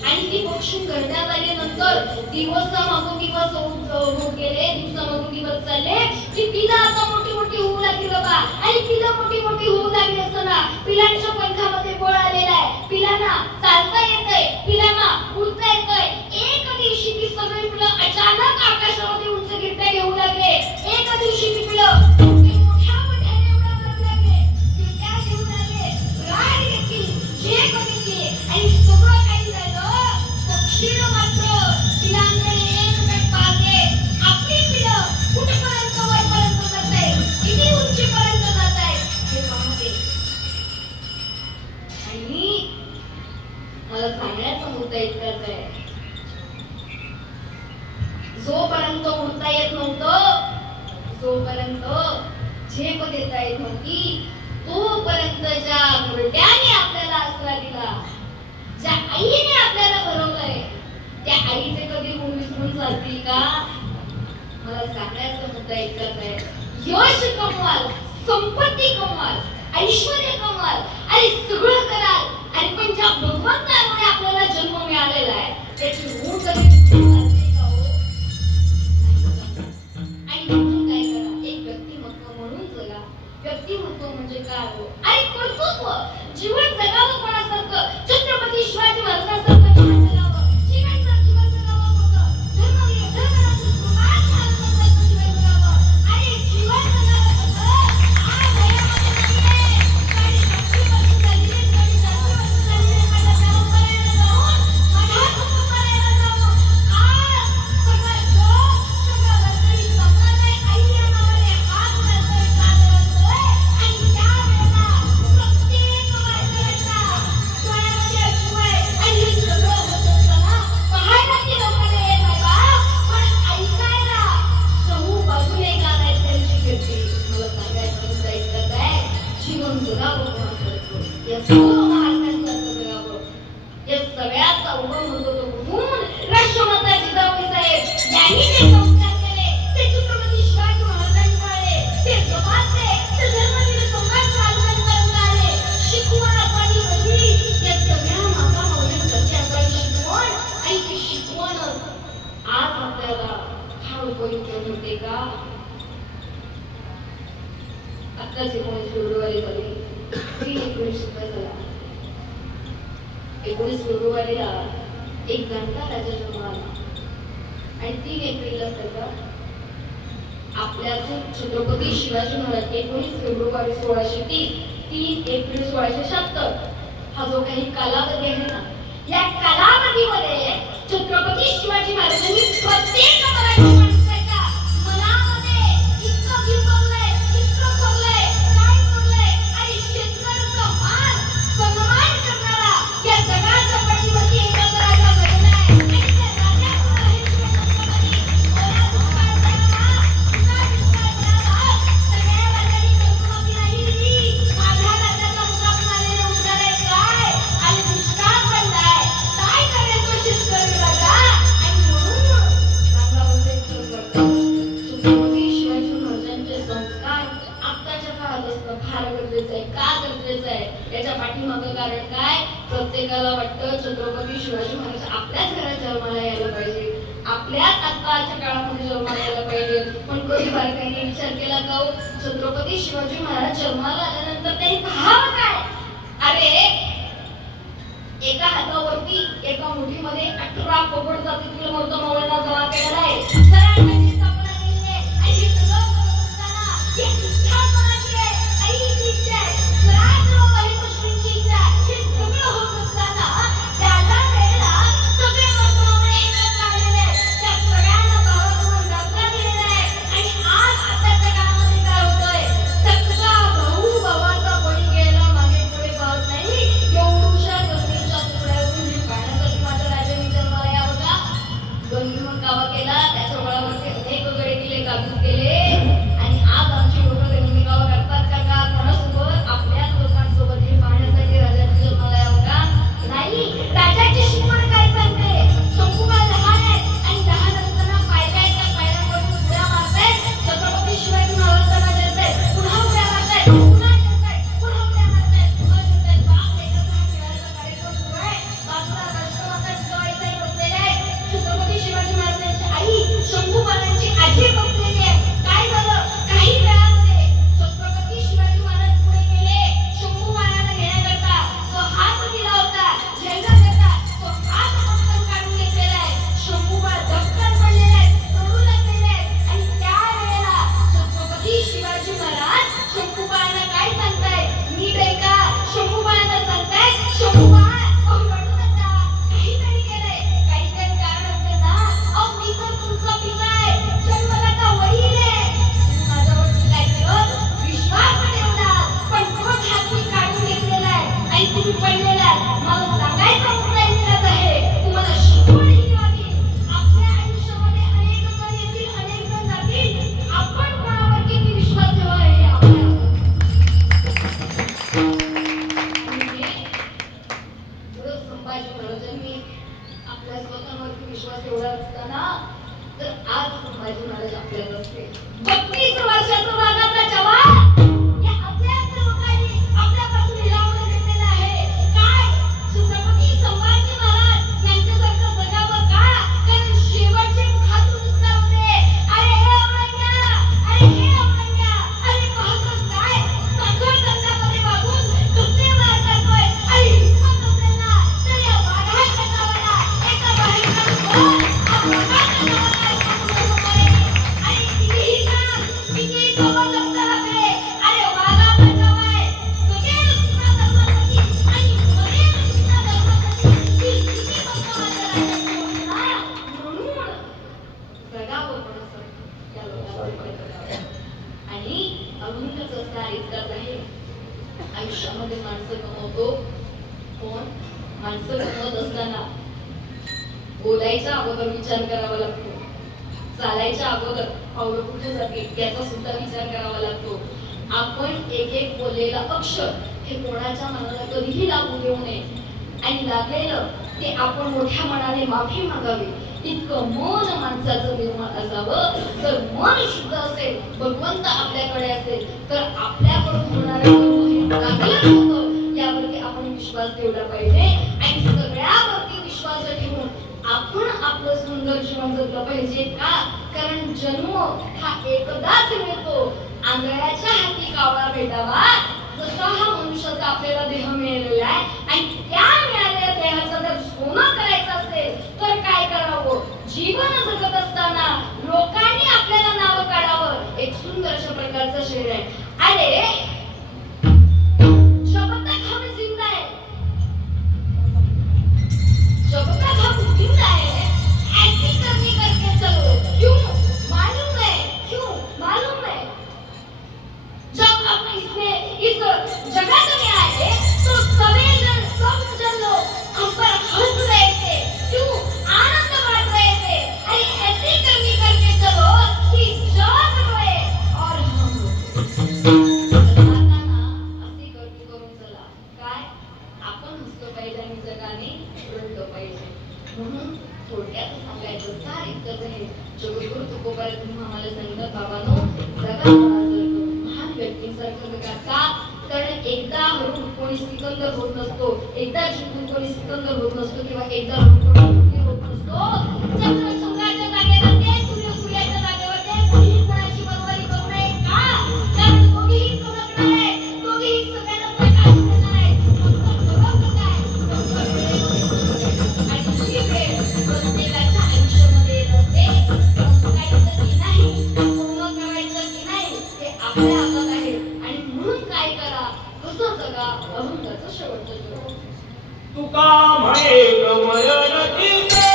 आणि ती पक्षी घरट्यात आल्यानंतर दिवसामागून दिवस होत गेले, दिवसामागून दिवस चालले की पिलं आता मोठी मोठी होऊ लागली बाबा. आणि पिलं मोठी मोठी होऊ लागली असताना पिलांच्या पंखामध्ये बळ आलेला आहे, पिलांना चालता येतंय, पिलांना उडता येतंय. एक दिवशी ती सगळी पिलं अचानक आकाशामध्ये उंच गिरट्या घेऊ लागले. एक दिवशी ती पिलं आणि सगळं काही झालं. पक्षीनं मात्र पिलांकडे एकटक पाहते. आपली पिलं कुठपर्यंत वरपर्यंत जात आहे, किती उंचीपर्यंत जात आहे हे पाहते. आणि मला सांगण्याचा मुद्दा इतकाच आहे, जोपर्यंत उडता येत नव्हतं, जोपर्यंत झेप देता येत नव्हती, तोपर्यंत ज्या घरट्याने आपल्याला आसरा दिला, ज्या आईने आपल्याला भरवलंय, त्या आईचे कधी गुण विसरून जातील का? मला सांगण्याचा मुद्दा इतकाच आहे, यश कमवाल, संपत्ती कमवाल, ऐश्वर्य कमवाल आणि सगळं कराल, आणि पण ज्या भगवंतामुळे आपल्याला जन्म मिळालेला आहे त्याची ऋण कधी विसरून जातील का हो? आणि म्हणून काय करा, एक व्यक्तिमत्व म्हणून जगा. व्यक्तिमत्व म्हणजे काय हो? आणि कर्तृत्व, जीवन जगावं कोणासारखं? छत्रपती शिवाजी महाराजांसारखं जीवन जगावं. शिवाजीचं जीवन जगावं होतं. धर्मवीर धर्मराज सुभाष महाराजांसारखं जीवन जगावं. आणि जीवन जगावं होतं. आज वयामध्ये नाहीये. 60-70 वर्ष झाली, 60-70 वर्ष झाली. माझ्या परंपरेला जाऊन, माझ्या कुटुंबाला जाऊन, आज सगळं जग, सगळं वर्तरी संपत आहे. आई या नावाने हात वरतोय, हात वरतोय. आणि त्यावेळेला प्रत्येक वर्षाचा डोळ्यामध्ये अश्रू आहे. आणि हे सगळं होत असताना पाहायला ती लोकांना येत नाही बा, पण ऐकायला सहू बाजूने गात आहेत त्यांची कीर्ती. मला सांगायचं मुद्दा इतकाच आहे, जीवन जगावं कोणासारखं? या सर्व महात्म्यांसारखं जगावं. या सगळ्याचा उगम होतो तो कुठून? राष्ट्रमाता जिजाऊ साहेब यांनी जे संस्कार केले ते छत्रपती शिवाजी महाराजांनी पाळले, ते जपातले, ते धर्मवीर सम्राट महाराजांपर्यंत आले. शिकवण असावी कशी? या सगळ्या माता माऊलींसाठी असावी शिकवण. आणि ती शिकवण आज आपल्याला फार उपयुक्त होते का? आत्ताच 19 फेब्रुवारी झाली, 3 एप्रिल शिकवाय झाला. 19 फेब्रुवारीला एक जाणता राजा जन्माला आणि 3 एप्रिलला त्याचा आपल्यातून छत्रपती शिवाजी महाराज 19 फेब्रुवारी 1630, 3 एप्रिल 1676 हा जो काही कालावधी आहे ना, या कालावधीमध्ये छत्रपती शिवाजी महाराजांनी प्रत्येक मराठी माणसाच्या मनामध्ये इतकं बिंबवलंय, इतकं कोरलंय, काय कोरलंय. आणि शेतकऱ्याचा मान सन्मान करणारा या जगाच्या पाठीवरती एकच राजा घडला आहे. आणि त्या राजामुळे हे छत्रपती ओला दुष्काळ पडला, उन्हा दुष्काळ पडला. सगळ्या राजांनी कर्जमाफी नाही दिली. माझ्या राजाचा मुकाबला आलेला उद्धार आहे काय? आणि दुष्काळ पडलाय, काय करायचं शेतकरी राजा? आणि म्हणून सांगावं फार गरजेचं आहे. का गरजेचं आहे याच्या पाठीमागं कारण काय? प्रत्येकाला वाटतं छत्रपती शिवाजी महाराज आपल्याच घरात जन्माला यायला पाहिजे, आपल्याच आताच्या काळामध्ये जन्माला यायला पाहिजे. पण कधी भारतीयांनी विचार केला का हो, छत्रपती शिवाजी महाराज जन्माला आल्यानंतर त्यांनी पाहावं काय? अरे एका हातावरती एका मुठीमध्ये 18 पोपट जातीतील मर्दमावळ्यांना जमा केलेला आहे. स्वराज्याची स्थापना केली आहे. आणि हे सगळं करत असताना ही इच्छा कोणाची आहे? आईची इच्छा आहे. स्वराज्य व बलिपशूंची इच्छा आहे. हे सगळं होत असताना त्याच्या वेळेला सगळे मर्दमावळे एकत्र आलेले आहेत. त्या सगळ्यांना भावाभावात धक्का दिलेला आहे. आणि आज आताच्या काळामध्ये काय होतंय? सगळा भाऊ भावाचा बळी घ्यायला मागे पुढे पाहत नाही. एवढूशा जमिनीच्या तुकड्यावरून मी पाहण्यासाठी माझ्या राजाने जन्माला यावं का? गंगी मग कावा केला, त्याच्या बळावरती अनेक गडे केले, काबीज केले. आणि आज आमची लोकं गंगी कावा करतात का? कोणासोबत? आपल्याच लोकांसोबत. हे पाहण्यासाठी राजाने जन्माला यावं का? नाही. राजाची शिकवण काय सांगते? शंभूबाई लहान आहे आणि लहान असताना पायऱ्या त्या पायऱ्यांवरून उड्या मारतायत. छत्रपती शिवाजी महाराजांना जेलतायत, पुन्हा उड्या मारतायत, पुन्हा जेलतायत, पुन्हा उड्या मारतायत, पुन्हा जेलतायत. बाप लेकरचा हा खेळायचा कार्यक्रम सुरू आहे. बाजूला राष्ट्रमाता जिजाबाईचाही बसलेल्या आहेत. छत्रपती शिवाजी महाराजांची आई शंभूबाईंची आजी बसलेली आहे. काय झालं? काही वेळामध्ये छत्रपती शिवाजी महाराज पुढे गेले. शंभूबाईंना घेण्याकरता तो हात दिला होता, झेलण्याकरता तो हात पटकन काढून घेतलेला आहे. शंभूबाई धक्कन पडलेले आहेत, रडू लागलेले आहेत. आणि त्यावेळेला छत्रपती शिवाजी महाराज शंभूबाईंना काय सांगताय? नीट ऐका. शंभूबाईंना सांगताय, शंभूबाई अहो रडू नका, काहीतरी केलंय, काहीतरी कारण असेल ना. अहो मी तर तुमचा पिता आहे, जन्मदाता वडील आहे. तुम्ही माझ्यावरती काय केलं? विश्वास ठेवला, पण तोच हात मी काढून घेतलेला आहे आणि तुम्ही पडलेला आहे. मला सांगायचा मुद्दा इतकाच आहे, तुम्हाला शिकवण ही द्यावी. आपल्या आयुष्यामध्ये अनेक जण येतील, अनेक जण जातील. आपण कोणावर किती विश्वास ठेवा हे आपल्याला पुढं संभाजी महाराजांनी आपल्या स्वतःवरती विश्वास ठेवला असताना तर आज संभाजी महाराज आपल्याला असते. 32 वर्षाचा वाघाचा जवान या आपल्याच लोकांनी आपल्यापासून हिरावून घेतलेला आहे. काय? छत्रपती संभाजी महाराज यांच्यासारखं जगावं का? कारण शेवटचे मुखातून उत्तर होते, अरे हे औरंग्या, अरे हे औरंग्या, अरे पाहतोस काय? साखर तंडामध्ये वागून कसे वार करतोय? अरे हिंमत असेल ना तर या वाघाच्या नावाला एका बाहेरचा बोल हा वाघाच्या नावाला आणि कितीही सांग, कितीही गवत असतं आपले, अरे वाघाचा जव आहे, सगळे दुसऱ्या धर्मासाठी आणि सगळे दुसऱ्या धर्मासाठी ही किती मोठं माझ्या राजाची योजना. म्हणून जगावं कोणासारखं या लोकांचं पाहिजे. आणि अभंगच असणार इतकाच आहे. आयुष्यामध्ये माणसं कमवतो कोण? माणसं कमवत असताना बोलायच्या अगोदर विचार करावा लागतो, चालायच्या अगोदर पावलं कुठे जातील याचा सुद्धा विचार करावा लागतो. आपण एक एक बोललेला अक्षर हे कोणाच्या मनाला कधीही लागू देऊ नये. आणि लागलेलं ते आपण मोठ्या मनाने माफी मागावी. इतकं मन माणसाचं निर्माण असावं. जर मन शुद्ध असेल, भगवंत आपल्याकडे असेल तर आपल्याकडून होणारं कर्म हे चांगलंच होतं यावरती आपण विश्वास ठेवला पाहिजे. आणि सगळ्यावरती विश्वास ठेवून आपण आपलं सुंदर जीवन जगलं पाहिजे. का? कारण जन्म हा एकदाच मिळतो. आंधळ्याच्या हाती कावळा भेटावा जसा हा मनुष्याचा आपल्याला देह मिळालेला आहे. आणि त्या मिळालेल्या देहाचं जर सोनं करायचं असेल तर काय करावं? जीवन जगत असताना लोकांनी आपल्याला नाव काढावं. एक सुंदर अशा प्रकारचं शेर आहे, अरे जब तक हम जिंदा है, जब तक हम जिंदा है ऐसी करनी करके चलो. क्यों? मालूम है. क्यों? मालूम है. जब हम इसमें इस जगत में आए तो सभी जन सब जन लोग हम पर हंस रहे थे. क्यों? आनंद बांट रहे थे. अरे ऐसी करनी करके चलो कि जग रोए और हम जाताना अशी गर्दी करून चला. काय? आपण हसलो पाहिजे आणि जगाने रडलं पाहिजे. म्हणून थोडक्यात सांगायचं सार इतकंच आहे. जगद्गुरु तुकोबाराय तुम्ही आम्हाला सांगितलं, बाबांनो जगा कोणासारखं, महान व्यक्तीसारखं जगा. का? नसतो, एकदा जिंकून कोणी सिकंदर होत नसतो किंवा एकदा लढून कोणी होत नसतो. चंद्र चंद्राच्या जागेवर ते, सूर्य सूर्याच्या जागेवर ते, कोणीही कोणाची बरोबरी करू नये का? कारण दोघेही चमकणार आहेत, दोघेही सगळ्यांना प्रकाश देणार आहेत. फक्त फरक काय? फक्त वेळेमध्ये. आणि ही वेळ प्रत्येकाच्या आयुष्यामध्ये नसते. करायचं की नाही, पूर्ण करायचं की नाही, हे आपल्या हातात आहे. आणि म्हणून काय करा, कसं जगा, अहंकाराचं शेवटचं जग. तुका म्हणे कमळतीचे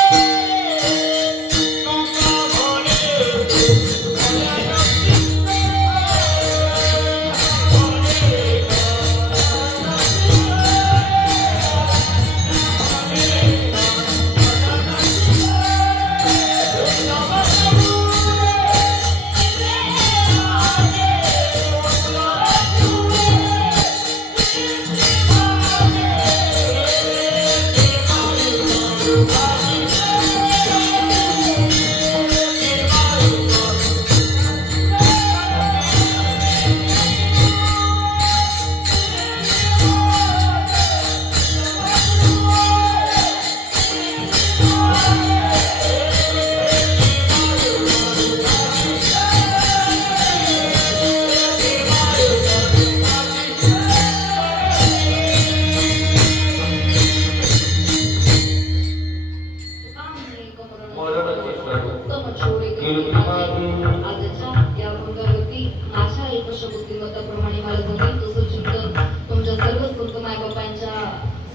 तुका आजच्या या वृंदावरती माझ्या अल्पशा बुद्धिमत्ताप्रमाणे मला जमेल तसं चिंतन तुमच्या सर्व संत मायबापांच्या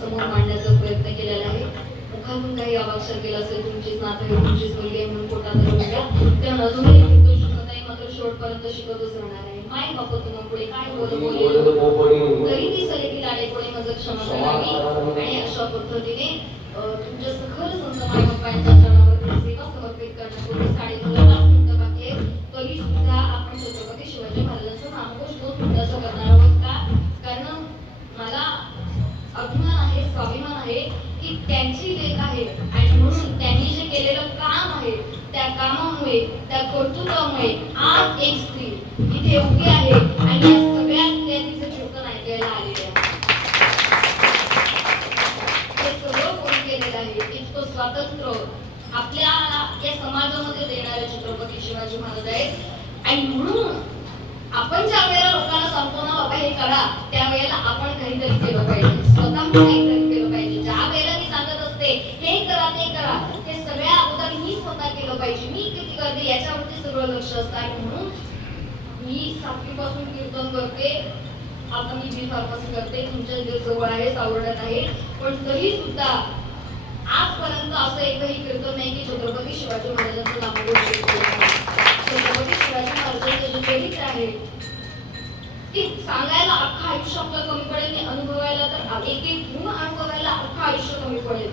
समोर मांडण्याचा प्रयत्न केलेला आहे. मुखातून काही अवाक्षर केला असेल, तुमचीच नात आहे, तुमचीच मुलगी आहे म्हणून पोटात घ्या, तेव्हा अजूनही कीर्तन शिकत आहे, मात्र शेवटपर्यंत शिकतच राहणार आहे. माय बाप तुम्हाला पुढे काय बोल तरी ती सलेकी लाडेपुढे माझं क्षमा करावी. आणि अशा पद्धतीने तुमच्या सखल संत मायबापांच्या चरणावरती सेवा समर्पित करण्यापूर्वी 5:30 मिनिटं बाकी आहे. तरी सुद्धा आपण छत्रपती शिवाजी महाराजांचं नामघोष 2 मिनिटाचं करणार आहोत का? कारण मला अभिमान आहे, स्वाभिमान आहे की त्यांची लेख आहे आणि म्हणून त्यांनी जे केलेलं काम आहे त्या कामामुळे, त्या कर्तृत्वामुळे आज एक स्त्री इथे उभी आहे आणि या सगळ्या स्त्रिया तिचं कीर्तन ऐकायला आलेल्या आहेत. हे सगळं कोणी केलेलं आहे? इतकं स्वातंत्र्य आपल्याला या समाजामध्ये देणारे छत्रपती शिवाजी महाराज आहेत. आणि म्हणून आपण ज्या वेळेला लोकांना सांगतो ना बाबा हे करा, त्यावेळेला आपण काहीतरी केलं पाहिजे, स्वतः काहीतरी केलं पाहिजे. ज्या वेळेला मी सांगत असते हे करा ते करा, हे सगळ्या अगोदर मी स्वतः केलं पाहिजे. मी किती करते याच्यावरती सगळं लक्ष असतं. आणि म्हणून मी 7वी पासून कीर्तन करते. आता मी बी फार्मसी करते, तुमच्या जवळ आहे, सावरण्यात आहे. पण तरी सुद्धा आजपर्यंत असं एकही कीर्तन नाही की छत्रपती शिवाजी महाराजांचं नामघोष केलं. छत्रपती शिवाजी महाराजांचं जे चरित्र आहे ते सांगायला अख्खं आयुष्य आपलं कमी पडेल आणि अनुभवायला तर एक गुण अनुभवायला अख्खं आयुष्य कमी पडेल.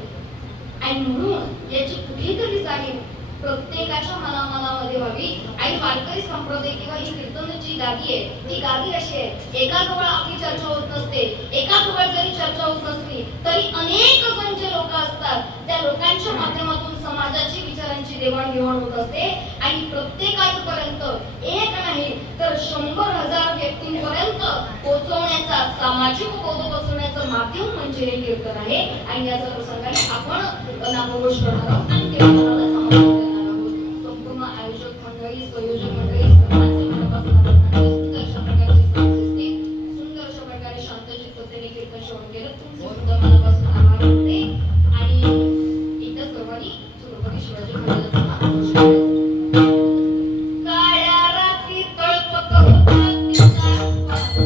आणि म्हणून याची कुठेतरी जाणीव प्रत्येकाच्या मनामध्ये व्हावी. आणि वारकरी संप्रदाय किंवा ही कीर्तनाची गादी आहे ती गादी अशी आहे, एकाजवळ आपली चर्चा होत नसते, एकाजवळ जरी चर्चा होत नसली तरी अनेक जण जे लोक असतात त्या लोकांच्या माध्यमातून समाजाची विचारांची देवाणघेवाण होत असते. आणि प्रत्येकापर्यंत एक नाही तर 100,000 व्यक्तींपर्यंत पोहोचवण्याचा, सामाजिक बोध पोहोचवण्याचं माध्यम म्हणजे हे कीर्तन आहे. आणि याचा प्रसंगाने आपण नामघोष करणार आहोत आणि कीर्तनाला समर्पित करणार आहोत. संपूर्ण आयोजक मंडळी, संयोजक मंडळी सर्वांचे मनापासून सुंदर अशा प्रकारचे सांस्कृतिक, सुंदर अशा प्रकारे शांतचित्ततेने कीर्तन श्रवण केलं. तुमचे सुद्धा मनापासून आभार मानते. आणि एकदा सर्वांनी छत्रपती शिवाजी महाराजांचं नामघोष करायचं. काळ्या रात्री तळपत होता तिचा काळ्या रात्री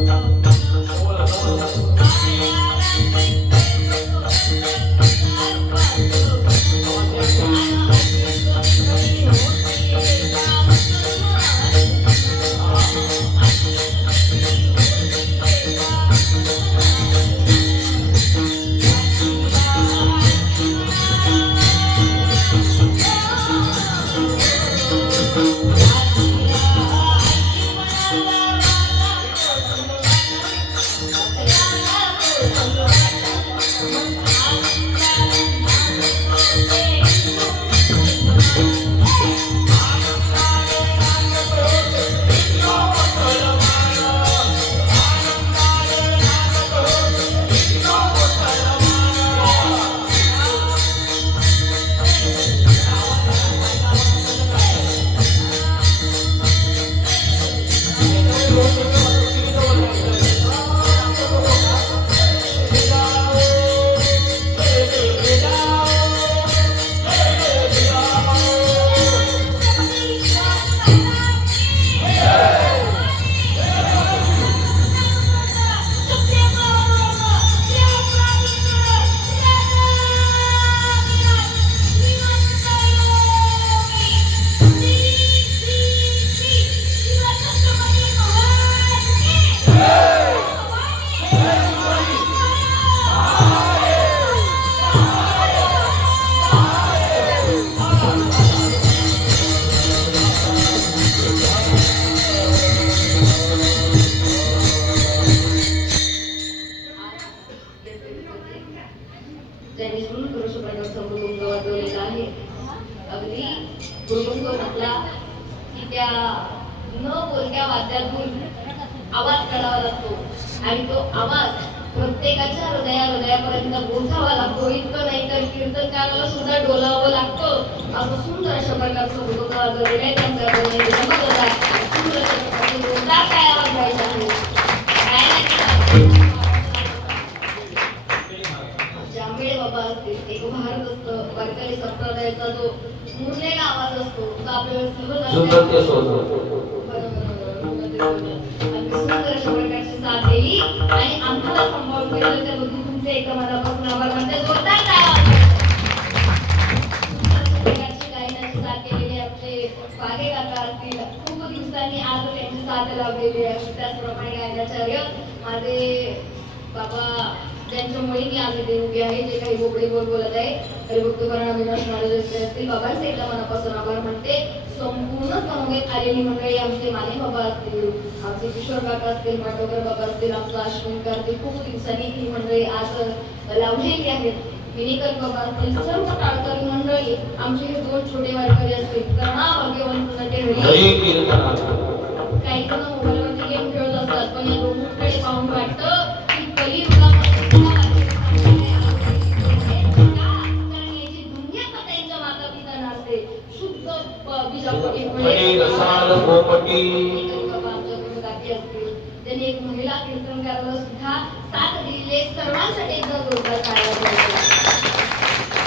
आवाज काढावा लागतो आणि तो आवाज प्रत्येकाच्या हृदयापर्यंत पोहोचावा लागतो. इतकं नाही तर कीर्तनकाराला सुद्धा डोलावं लागतं. असं सुंदर अशा प्रकारचं होतं वाजवलेलं आहे. त्यांचा जमत होता. सुंदर अशा प्रकारचे जोरदार काय आवाज व्हायचा आहे. जांभळे बाबा असतील, एक भारत असतं, वारकरी संप्रदायाचा जो मुरलेला आवाज असतो तो आपल्याला सुंदर ते सोड. सुंदर अशा प्रकारची साथ दिली आणि आम्हाला सांभाळून घेतलं त्याबद्दल तुमचे एका मनापासून आभार मानते. जोरदार टाळ्या प्रकारची गायनाची साथ केलेली आपले पागे काका असतील. खूप दिवसांनी आज त्यांची साथ लाभलेली आहे. त्याचप्रमाणे गायनाचार्य माझे बाबा ज्यांच्यामुळे मी आज इथे उभी आहे, जे काही बोबडे बोलत आहे हरिभक्त अविनाश महाराज असतील, बाबांचे एकदा मनापासून आभार म्हणते. संपूर्ण समवेत आलेली मंडळी आमचे माने बाबा असतील, आमचे किशोर काका असतील, माटोकर बाबा असतील, आमचा अश्विन कार्तिक, खूप दिवसांनी ही मंडळी आज लावलेली आहेत. विनिकर बाबा असतील, सर्व टाळकरी मंडळी, आमचे हे दोन छोटे वारकरी असतील, करणा भाग्यवंत नटे हरी कीर्तन. काही जण मोबाईलवरती गेम खेळत असतात, पण या दोघांकडे पाहून वाटतं की कलियुगामध्ये त्यांच्या माता पिता नसते. शुद्ध बीजापोटी हरी रसाळ पोपटी. त्यांनी एक महिला कीर्तनकाराला सुद्धा साथ दिलेले सर्वांसाठी एकदा जोरदार टाळ्या वाजवायच्या.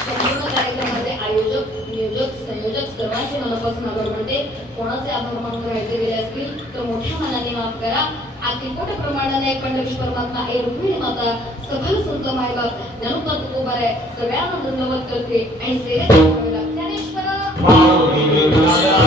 संपूर्ण कार्यक्रमाचे आयोजक, नियोजक, संयोजक सर्वांचे मनापासून आभार म्हणते. कोणाचे आभार मानून राहायचे गेले असतील तर मोठ्या मनाने माफ करा. अतिकोट प्रमाणाने पंढरीश परमात्मा ए रुक्मिणी माता सखल संत मायबाप ज्ञानोबा तुकोबार आहे सगळ्यांना धन्यवाद करते आणि सेवेत ज्ञानेश्वर माऊली विठ्ठला